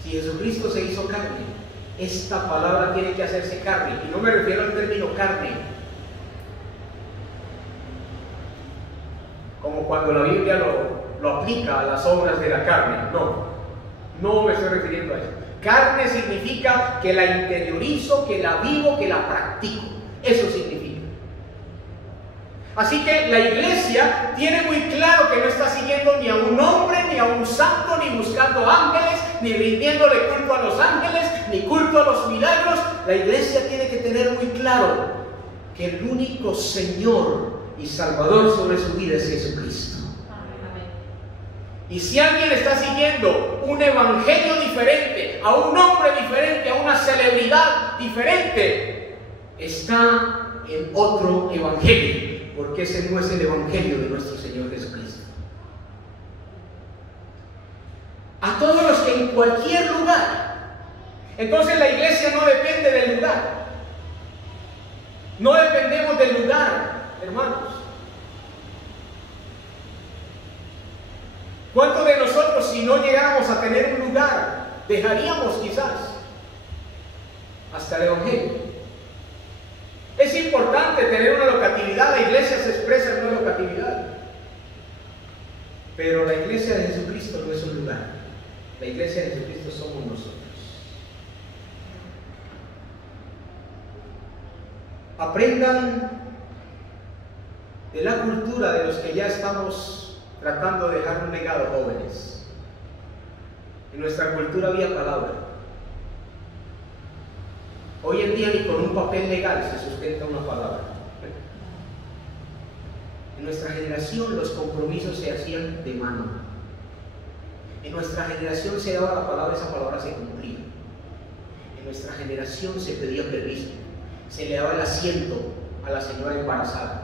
Si Jesucristo se hizo carne, esta palabra tiene que hacerse carne. Y no me refiero al término carne como cuando la Biblia lo aplica a las obras de la carne. No me estoy refiriendo a eso. Carne significa que la interiorizo, que la vivo, que la practico. Eso significa. Así que la iglesia tiene muy claro que no está siguiendo ni a un hombre, ni a un santo, ni buscando ángeles, ni rindiéndole culto a los ángeles, ni culto a los milagros. La iglesia tiene que tener muy claro que el único Señor y Salvador sobre su vida es Jesucristo. Y si alguien está siguiendo un evangelio diferente, a un hombre diferente, a una celebridad diferente, está en otro evangelio. Porque ese no es el evangelio de nuestro Señor Jesucristo. A todos los que en cualquier lugar. Entonces la iglesia no depende del lugar. No dependemos del lugar, hermanos. ¿Cuántos de nosotros, si no llegáramos a tener un lugar, dejaríamos quizás hasta el evangelio? Es importante tener una locatividad, la iglesia se expresa en una locatividad. Pero la iglesia de Jesucristo no es un lugar. La iglesia de Jesucristo somos nosotros. Aprendan de la cultura de los que ya estamos tratando de dejar un legado, jóvenes. En nuestra cultura había palabra. Hoy en día ni con un papel legal se sustenta una palabra. En nuestra generación los compromisos se hacían de mano. En nuestra generación se daba la palabra, esa palabra se cumplía. nuestra generación se pedía permiso, se le daba el asiento a la señora embarazada.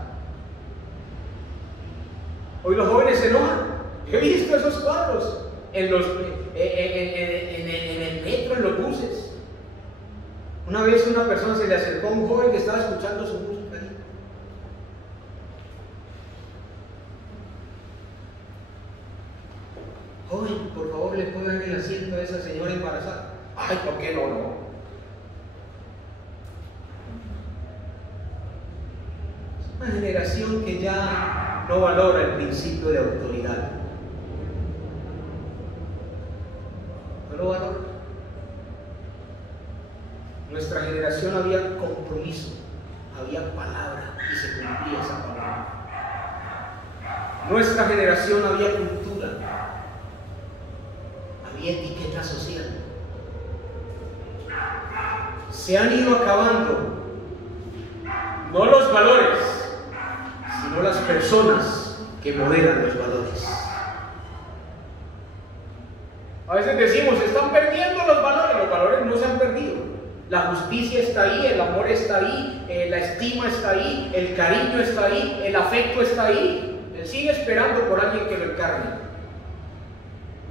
Hoy los jóvenes se enojan. Yo he visto esos cuadros en el metro, en los buses. Una vez una persona se le acercó a un joven que estaba escuchando su música. Joven, por favor, le pongan el asiento a esa señora embarazada. Ay, ¿por qué no? Es una generación que ya no valora el principio de autoridad. No lo valora. En nuestra generación había compromiso, había palabra y se cumplía esa palabra. En nuestra generación había cultura, había etiqueta social. Se han ido acabando no los valores, sino las personas que moderan los valores. A veces decimos, se están perdiendo los valores no se han perdido. La justicia está ahí, el amor está ahí, la estima está ahí, el cariño está ahí, el afecto está ahí. Él sigue esperando por alguien que lo encarne.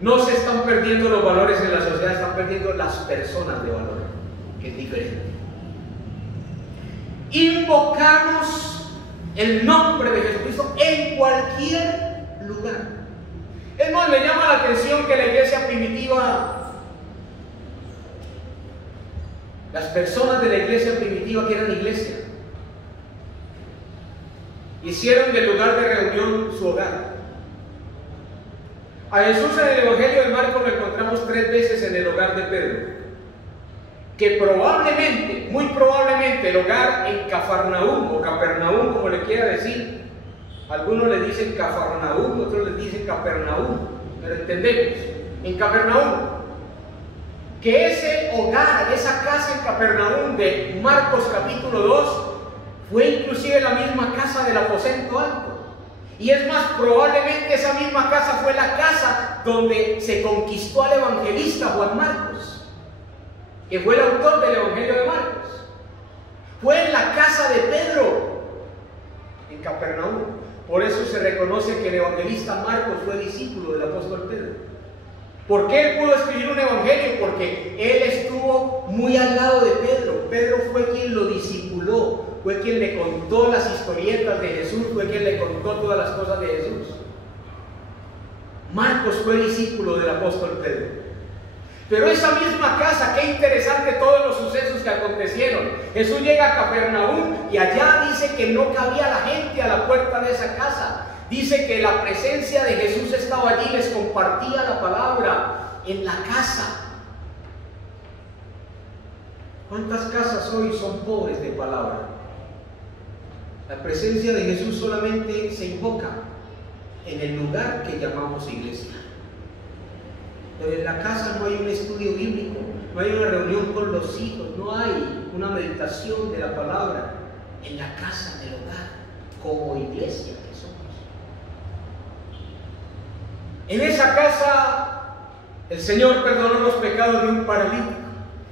No se están perdiendo los valores en la sociedad, están perdiendo las personas de valor, que es diferente. Invocamos el nombre de Jesucristo en cualquier lugar. Es más, me llama la atención que la iglesia primitiva, las personas de la iglesia primitiva que eran iglesia, hicieron del lugar de reunión su hogar. A Jesús en el Evangelio de Marcos lo encontramos 3 veces en el hogar de Pedro, que probablemente, muy probablemente, el hogar en Cafarnaúm o Capernaúm, como le quiera decir, algunos le dicen Cafarnaúm, otros le dicen Capernaúm, pero entendemos, en Capernaúm, que ese hogar, esa casa en Capernaúm de Marcos capítulo 2, fue inclusive la misma casa del aposento alto. Y es más, probablemente esa misma casa fue la casa donde se conquistó al evangelista Juan Marcos, que fue el autor del Evangelio de Marcos. Fue en la casa de Pedro, en Capernaúm. Por eso se reconoce que el evangelista Marcos fue discípulo del apóstol Pedro. ¿Por qué él pudo escribir un evangelio? Porque él estuvo muy al lado de Pedro. Pedro fue quien lo discipuló, fue quien le contó las historietas de Jesús, fue quien le contó todas las cosas de Jesús. Marcos fue discípulo del apóstol Pedro. Pero esa misma casa, qué interesante todos los sucesos que acontecieron. Jesús llega a Capernaúm y allá dice que no cabía la gente a la puerta de esa casa. Dice que la presencia de Jesús estaba allí, les compartía la palabra en la casa. ¿Cuántas casas hoy son pobres de palabra? La presencia de Jesús solamente se invoca en el lugar que llamamos iglesia. Pero en la casa no hay un estudio bíblico, no hay una reunión con los hijos, no hay una meditación de la palabra en la casa del hogar, como iglesia que somos. En esa casa el Señor perdonó los pecados de un paralítico.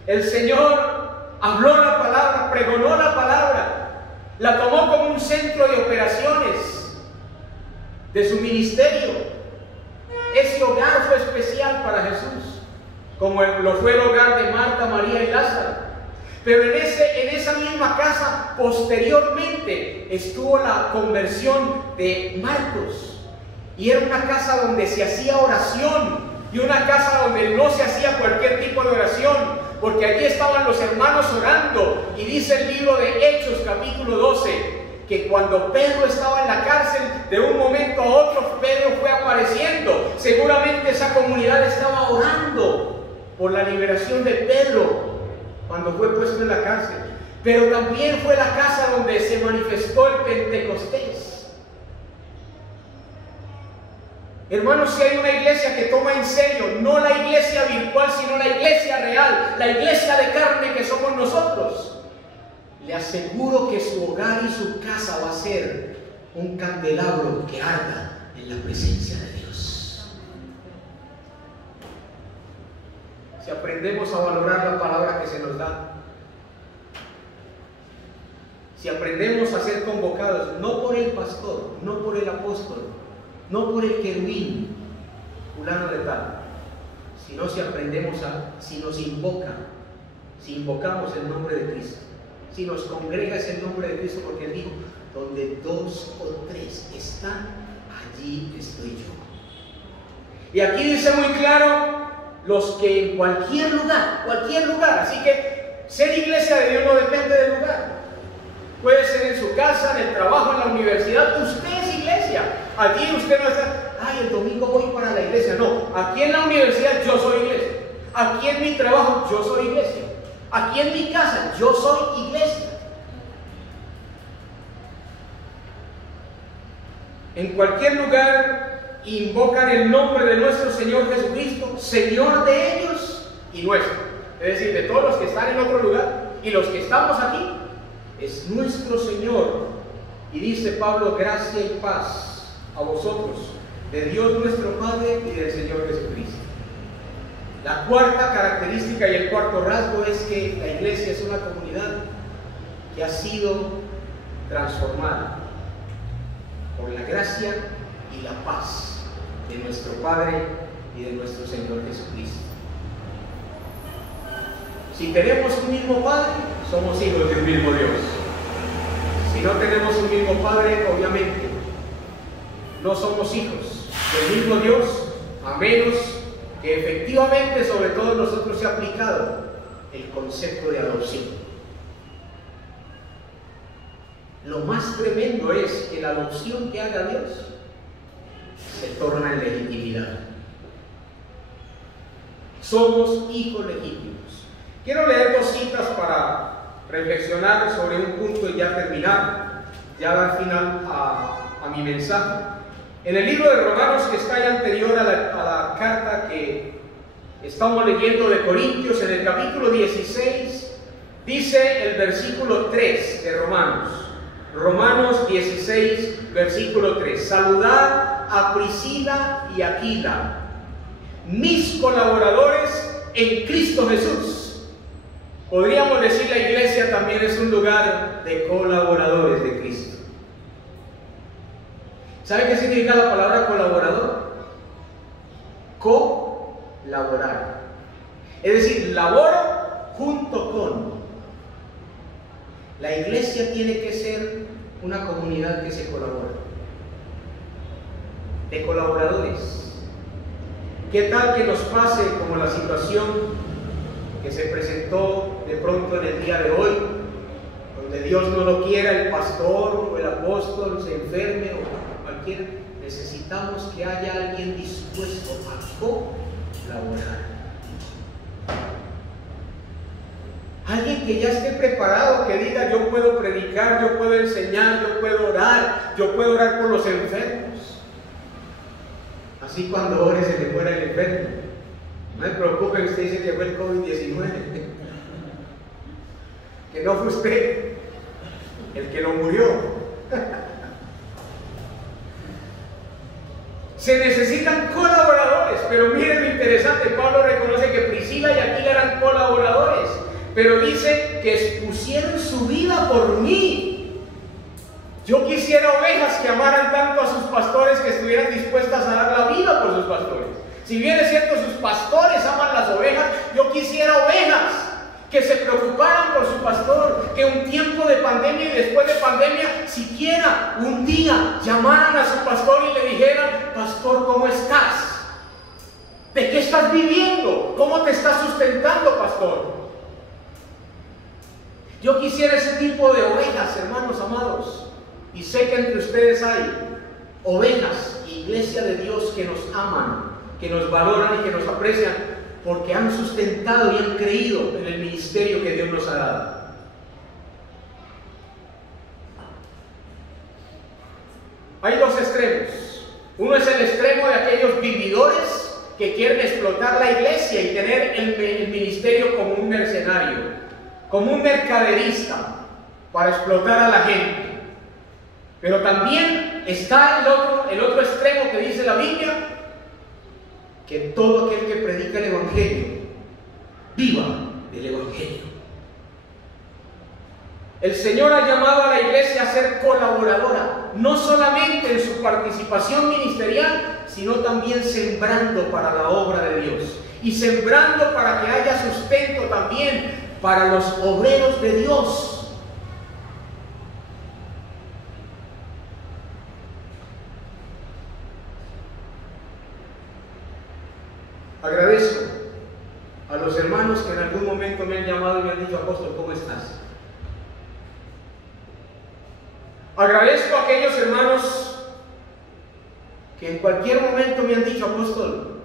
El Señor habló la palabra, pregonó la palabra, la tomó como un centro de operaciones de su ministerio. Ese hogar fue especial para Jesús, como lo fue el hogar de Marta, María y Lázaro. Pero en esa misma casa posteriormente estuvo la conversión de Marcos. Y era una casa donde se hacía oración y una casa donde no se hacía cualquier tipo de oración, porque allí estaban los hermanos orando. Y dice el libro de Hechos capítulo 12 que cuando Pedro estaba en la cárcel, de un momento a otro Pedro fue apareciendo. Seguramente esa comunidad estaba orando por la liberación de Pedro cuando fue puesto en la cárcel. Pero también fue la casa donde se manifestó el Pentecostés. Hermanos, si hay una iglesia que toma en serio, no la iglesia virtual, sino la iglesia real, la iglesia de carne que somos nosotros, le aseguro que su hogar y su casa va a ser un candelabro que arda en la presencia de Dios. Si aprendemos aprendemos a valorar la palabra que se nos da. Si aprendemos a ser convocados, no por el pastor, no por el apóstol, no por el querubín, fulano de tal, sino si aprendemos si nos invoca, si invocamos el nombre de Cristo, si nos congrega es el nombre de Cristo, porque Él dijo, donde 2 o 3 están, allí estoy yo. Y aquí dice muy claro, los que en cualquier lugar, así que ser iglesia de Dios no depende del lugar. Puede ser en su casa, en el trabajo, en la universidad. Usted es iglesia. Allí usted no está, ay, el domingo voy para la iglesia. No, aquí en la universidad yo soy iglesia. Aquí en mi trabajo yo soy iglesia. Aquí en mi casa yo soy iglesia. En cualquier lugar invocan el nombre de nuestro Señor Jesucristo, Señor de ellos y nuestro. Es decir, de todos los que están en otro lugar y los que estamos aquí. Es nuestro Señor. Y dice Pablo, gracia y paz a vosotros, de Dios nuestro Padre y del Señor Jesucristo. La cuarta característica y el cuarto rasgo es que la iglesia es una comunidad que ha sido transformada por la gracia y la paz de nuestro Padre y de nuestro Señor Jesucristo. Si tenemos un mismo Padre, somos hijos de un mismo Dios. Si no tenemos un mismo Padre, obviamente no somos hijos del mismo Dios, a menos que efectivamente sobre todos nosotros se ha aplicado el concepto de adopción. Lo más tremendo es que la adopción que haga Dios se torna en legitimidad. Somos hijos legítimos. Quiero leer 2 citas para reflexionar sobre un punto y ya terminar, ya dar final a mi mensaje. En el libro de Romanos, que está ya anterior a la carta que estamos leyendo de Corintios, en el capítulo 16, dice el versículo 3 de Romanos. Romanos 16, versículo 3. Saludad a Priscila y Aquila, mis colaboradores en Cristo Jesús. Podríamos decir la iglesia también es un lugar de colaboradores de Cristo. ¿Sabe qué significa la palabra colaborador? Colaborar. Es decir, laboro junto con. La iglesia tiene que ser una comunidad que se colabora. De colaboradores. ¿Qué tal que nos pase como la situación que se presentó de pronto en el día de hoy, donde Dios no lo quiera, el pastor o el apóstol se enferme o cualquiera? Necesitamos que haya alguien dispuesto a colaborar. Alguien que ya esté preparado, que diga, yo puedo predicar, yo puedo enseñar, yo puedo orar por los enfermos. Así cuando ore se le muera el enfermo. No se preocupe, usted dice que fue el COVID-19. Que no fue usted el que lo murió. Se necesitan colaboradores, pero miren lo interesante, Pablo reconoce que Priscila y Aquila eran colaboradores, pero dice que expusieron su vida por mí. Yo quisiera ovejas que amaran tanto a sus pastores, que estuvieran dispuestas a dar la vida por sus pastores. Si bien es cierto, sus pastores aman las ovejas, yo quisiera ovejas que se preocuparan por su pastor, que un tiempo de pandemia y después de pandemia, siquiera un día llamaran a su pastor y le dijeran, pastor, ¿cómo estás? ¿De qué estás viviendo? ¿Cómo te estás sustentando, pastor? Yo quisiera ese tipo de ovejas, hermanos amados, y sé que entre ustedes hay ovejas, iglesia de Dios, que nos aman, que nos valoran y que nos aprecian, porque han sustentado y han creído en el ministerio que Dios nos ha dado. Hay 2 extremos. Uno es el extremo de aquellos vividores que quieren explotar la iglesia y tener el ministerio como un mercenario, como un mercaderista, para explotar a la gente. Pero también está el otro extremo que dice la Biblia, que todo aquel que predica el Evangelio viva del Evangelio. El Señor ha llamado a la iglesia a ser colaboradora, no solamente en su participación ministerial, sino también sembrando para la obra de Dios y sembrando para que haya sustento también para los obreros de Dios. Agradezco a los hermanos que en algún momento me han llamado y me han dicho: apóstol, ¿cómo estás? Agradezco a aquellos hermanos que en cualquier momento me han dicho: apóstol,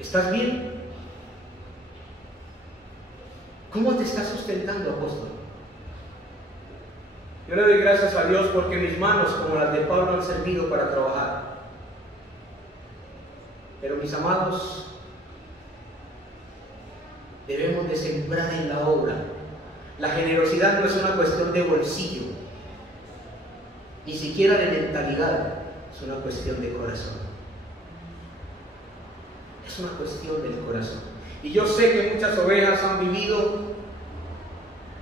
¿estás bien? ¿Cómo te estás sustentando, apóstol? Yo le doy gracias a Dios porque mis manos, como las de Pablo, han servido para trabajar. Pero mis amados, debemos de sembrar en la obra. La generosidad no es una cuestión de bolsillo, ni siquiera de mentalidad, es una cuestión de corazón. Es una cuestión del corazón. Y yo sé que muchas ovejas han vivido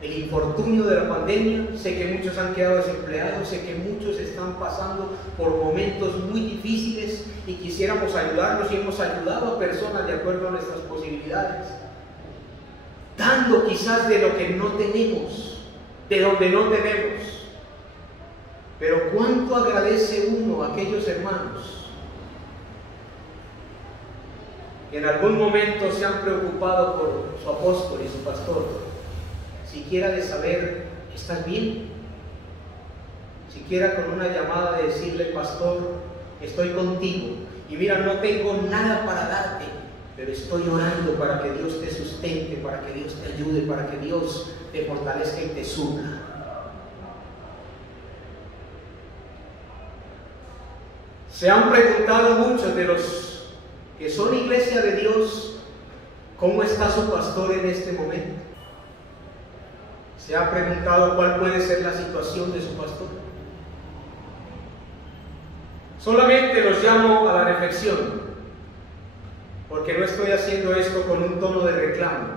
el infortunio de la pandemia, sé que muchos han quedado desempleados, sé que muchos están pasando por momentos muy difíciles y quisiéramos ayudarlos, y hemos ayudado a personas de acuerdo a nuestras posibilidades, dando quizás de lo que no tenemos, de donde no tenemos. Pero cuánto agradece uno a aquellos hermanos que en algún momento se han preocupado por su apóstol y su pastor, siquiera de saber: ¿estás bien? Siquiera con una llamada de decirle: pastor, estoy contigo, y mira, no tengo nada para darte, pero estoy orando para que Dios te sustente, para que Dios te ayude, para que Dios te fortalezca y te supla. Se han preguntado muchos de los que son iglesia de Dios: ¿cómo está su pastor en este momento? ¿Se ha preguntado cuál puede ser la situación de su pastor? Solamente los llamo a la reflexión, porque no estoy haciendo esto con un tono de reclamo,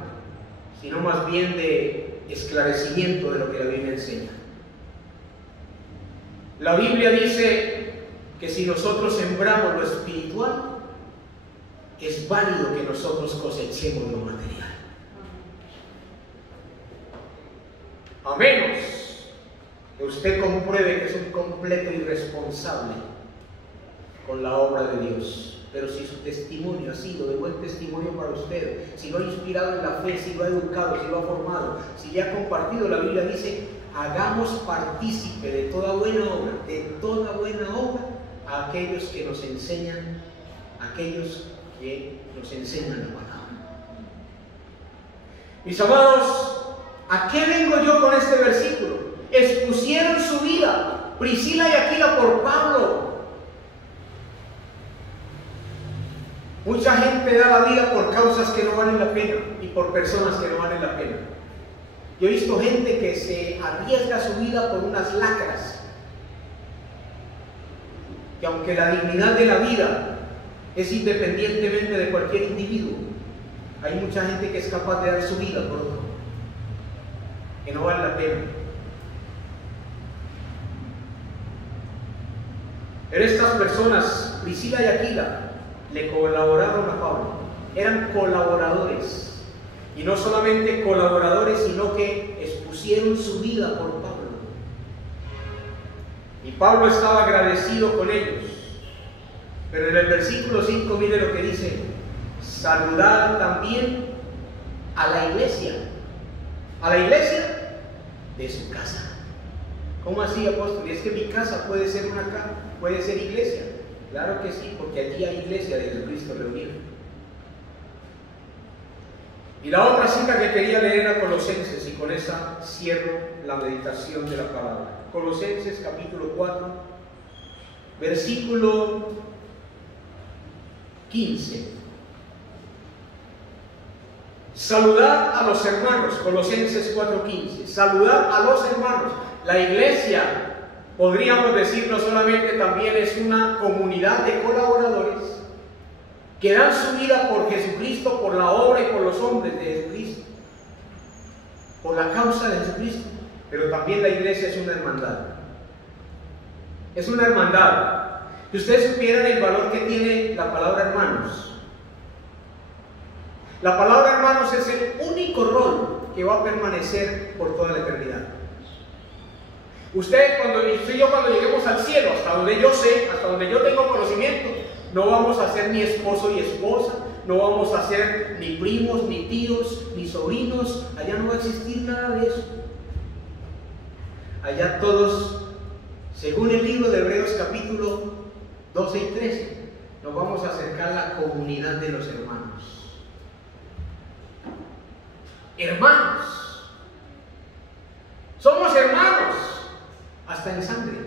sino más bien de esclarecimiento de lo que la Biblia enseña. La Biblia dice que si nosotros sembramos lo espiritual, es válido que nosotros cosechemos lo material. A menos que usted compruebe que es un completo irresponsable con la obra de Dios. Pero si su testimonio ha sido de buen testimonio para usted, si lo ha inspirado en la fe, si lo ha educado, si lo ha formado, si le ha compartido, la Biblia dice: hagamos partícipe de toda buena obra a aquellos que nos enseñan, la palabra. Mis amados, ¿a qué vengo yo con este versículo? Expusieron su vida, Priscila y Aquila, por Pablo. Mucha gente da la vida por causas que no valen la pena y por personas que no valen la pena. Yo he visto gente que se arriesga su vida por unas lacras, que aunque la dignidad de la vida es independientemente de cualquier individuo, hay mucha gente que es capaz de dar su vida por otro, que no vale la pena. Pero estas personas, Priscila y Aquila, le colaboraron a Pablo. Eran colaboradores, y no solamente colaboradores, sino que expusieron su vida por Pablo. Y Pablo estaba agradecido con ellos. Pero en el versículo 5 mire lo que dice: saludad también a la iglesia de su casa. ¿Cómo así, apóstol? Y es que mi casa puede ser puede ser iglesia. Claro que sí, porque allí hay iglesia de Jesucristo reunida. Y la otra cita que quería leer era Colosenses, y con esa cierro la meditación de la palabra. Colosenses capítulo 4, versículo 15. Saludad a los hermanos, Colosenses 4:15. Saludad a los hermanos. La iglesia, podríamos decir, no solamente también es una comunidad de colaboradores, que dan su vida por Jesucristo, por la obra y por los hombres de Jesucristo, por la causa de Jesucristo. Pero también la iglesia es una hermandad. Es una hermandad. Si ustedes supieran el valor que tiene la palabra hermanos. La palabra hermanos es el único rol que va a permanecer por toda la eternidad. Usted, usted y yo, cuando lleguemos al cielo, hasta donde yo sé, hasta donde yo tengo conocimiento, no vamos a ser ni esposo y esposa, no vamos a ser ni primos, ni tíos, ni sobrinos. Allá no va a existir nada de eso. Allá todos, según el libro de Hebreos capítulo 12 y 13, nos vamos a acercar a la comunidad de los hermanos. Hermanos. Somos hermanos. Hasta en sangre.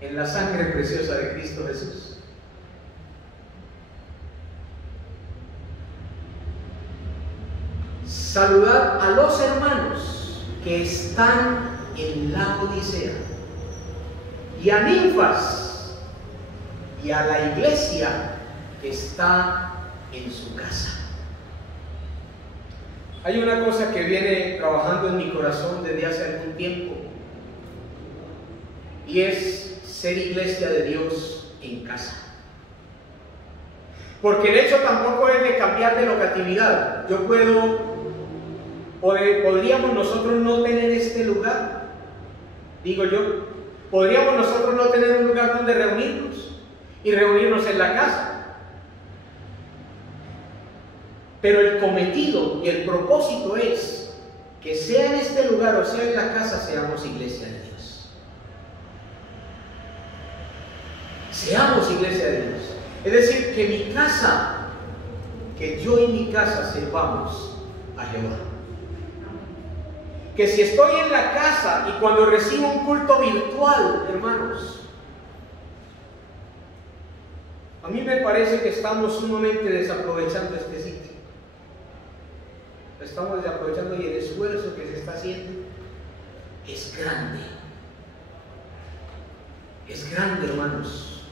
En la sangre preciosa de Cristo Jesús. Saludad a los hermanos que están en la Odisea, y a Ninfas, y a la iglesia que está en su casa. Hay una cosa que viene trabajando en mi corazón desde hace algún tiempo, y es ser iglesia de Dios en casa. Porque el hecho tampoco es de cambiar de locatividad. ¿Podríamos nosotros no tener este lugar? Digo yo, ¿podríamos nosotros no tener un lugar donde reunirnos? Y reunirnos en la casa. Pero el cometido y el propósito es que sea en este lugar o sea en la casa, seamos iglesia de Dios. Seamos iglesia de Dios. Es decir, que mi casa, que yo y mi casa sirvamos a Jehová. Que si estoy en la casa y cuando recibo un culto virtual, hermanos, a mí me parece que estamos sumamente desaprovechando este sitio. Estamos desaprovechando, y el esfuerzo que se está haciendo es grande. Es grande, hermanos.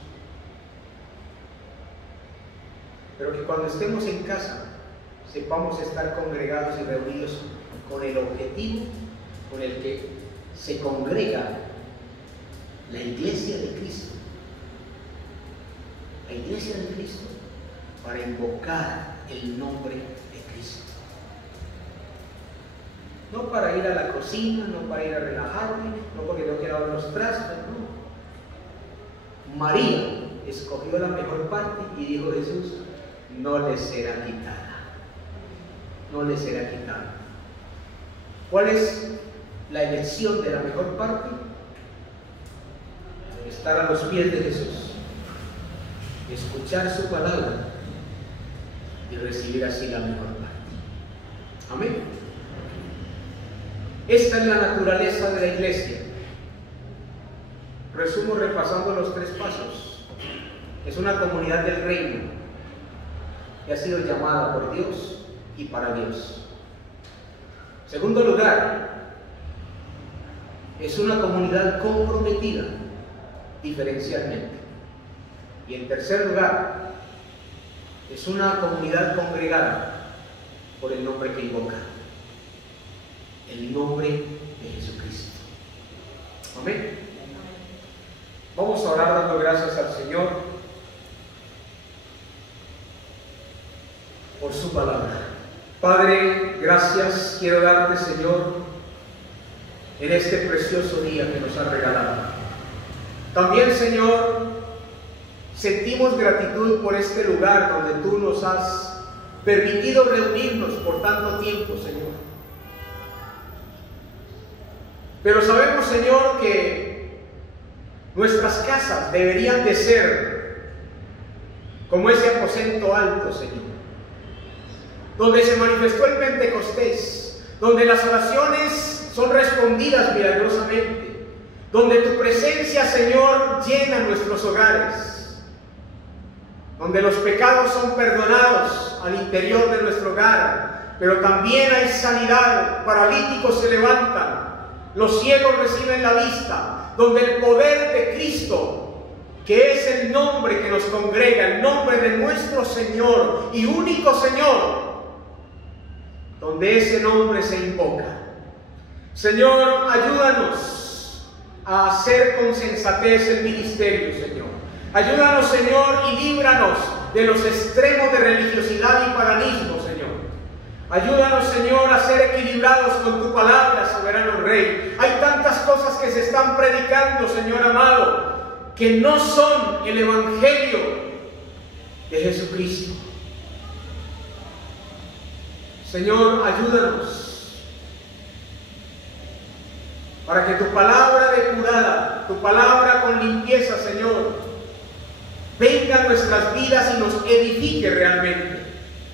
Pero que cuando estemos en casa sepamos estar congregados y reunidos con el objetivo con el que se congrega la iglesia de Cristo. La iglesia de Cristo, para invocar el nombre de Cristo. No para ir a la cocina, no para ir a relajarme, no porque no quiero lavar los trastos, no. María escogió la mejor parte y dijo Jesús, no le será quitada. No le será quitada. ¿Cuál es la elección de la mejor parte? Estar a los pies de Jesús, escuchar su palabra y recibir así la mejor parte. Amén. Esta es la naturaleza de la iglesia. Resumo repasando los 3 pasos. Es una comunidad del reino que ha sido llamada por Dios y para Dios. Segundo lugar, es una comunidad comprometida diferencialmente. Y en tercer lugar, es una comunidad congregada por el nombre que invoca, el nombre de Jesucristo. Amén. Vamos a orar dando gracias al Señor por su palabra. Padre, gracias quiero darte, Señor, en este precioso día que nos has regalado. También, Señor, sentimos gratitud por este lugar donde tú nos has permitido reunirnos por tanto tiempo, Señor. Pero sabemos, Señor, que nuestras casas deberían de ser como ese aposento alto, Señor, donde se manifestó el Pentecostés, donde las oraciones son respondidas milagrosamente, donde tu presencia, Señor, llena nuestros hogares, donde los pecados son perdonados al interior de nuestro hogar, pero también hay sanidad, paralíticos se levantan, los ciegos reciben la vista, donde el poder de Cristo que es el nombre que nos congrega, el nombre de nuestro Señor y único Señor, donde ese nombre se invoca. Señor, ayúdanos a hacer con sensatez el ministerio, Señor. Ayúdanos, Señor, y líbranos de los extremos de religiosidad y paganismo, Señor. Ayúdanos, Señor, a ser equilibrados con tu palabra, soberano Rey. Hay tantas cosas que se están predicando, Señor amado, que no son el Evangelio de Jesucristo. Señor, ayúdanos para que tu palabra depurada, tu palabra con limpieza, Señor, venga a nuestras vidas y nos edifique realmente.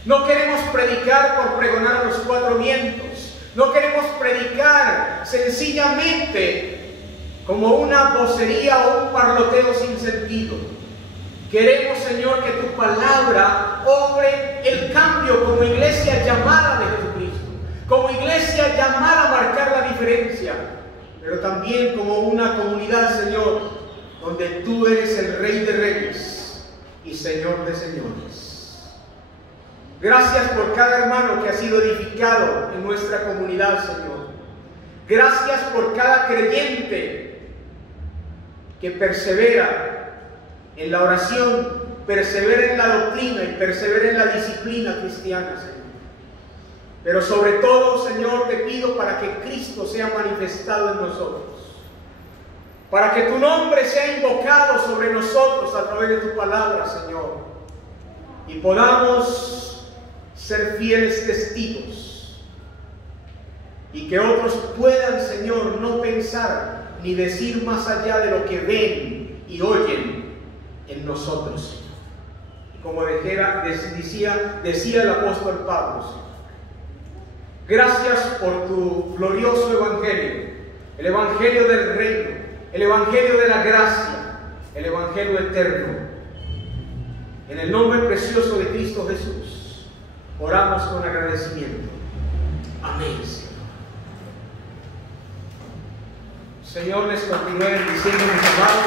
No queremos predicar por pregonar a los cuatro vientos. No queremos predicar sencillamente como una vocería o un parloteo sin sentido. Queremos, Señor, que tu palabra obre el cambio como iglesia llamada de Jesucristo, como iglesia llamada a marcar la diferencia, pero también como una comunidad, Señor, donde tú eres el Rey de Reyes y Señor de Señores. Gracias por cada hermano que ha sido edificado en nuestra comunidad, Señor. Gracias por cada creyente que persevera en la oración, persevera en la doctrina y persevera en la disciplina cristiana, Señor. Pero sobre todo, Señor, te pido para que Cristo sea manifestado en nosotros, para que tu nombre sea invocado sobre nosotros a través de tu palabra, Señor, y podamos ser fieles testigos y que otros puedan, Señor, no pensar ni decir más allá de lo que ven y oyen en nosotros. Y como decía el apóstol Pablo, Señor, gracias por tu glorioso evangelio, el evangelio del reino, el evangelio de la gracia, el evangelio eterno. En el nombre precioso de Cristo Jesús oramos con agradecimiento. Amén, Señor. Señor, les continúe bendiciendo, mis amados.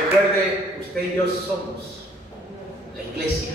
Recuerde, usted y yo somos la iglesia.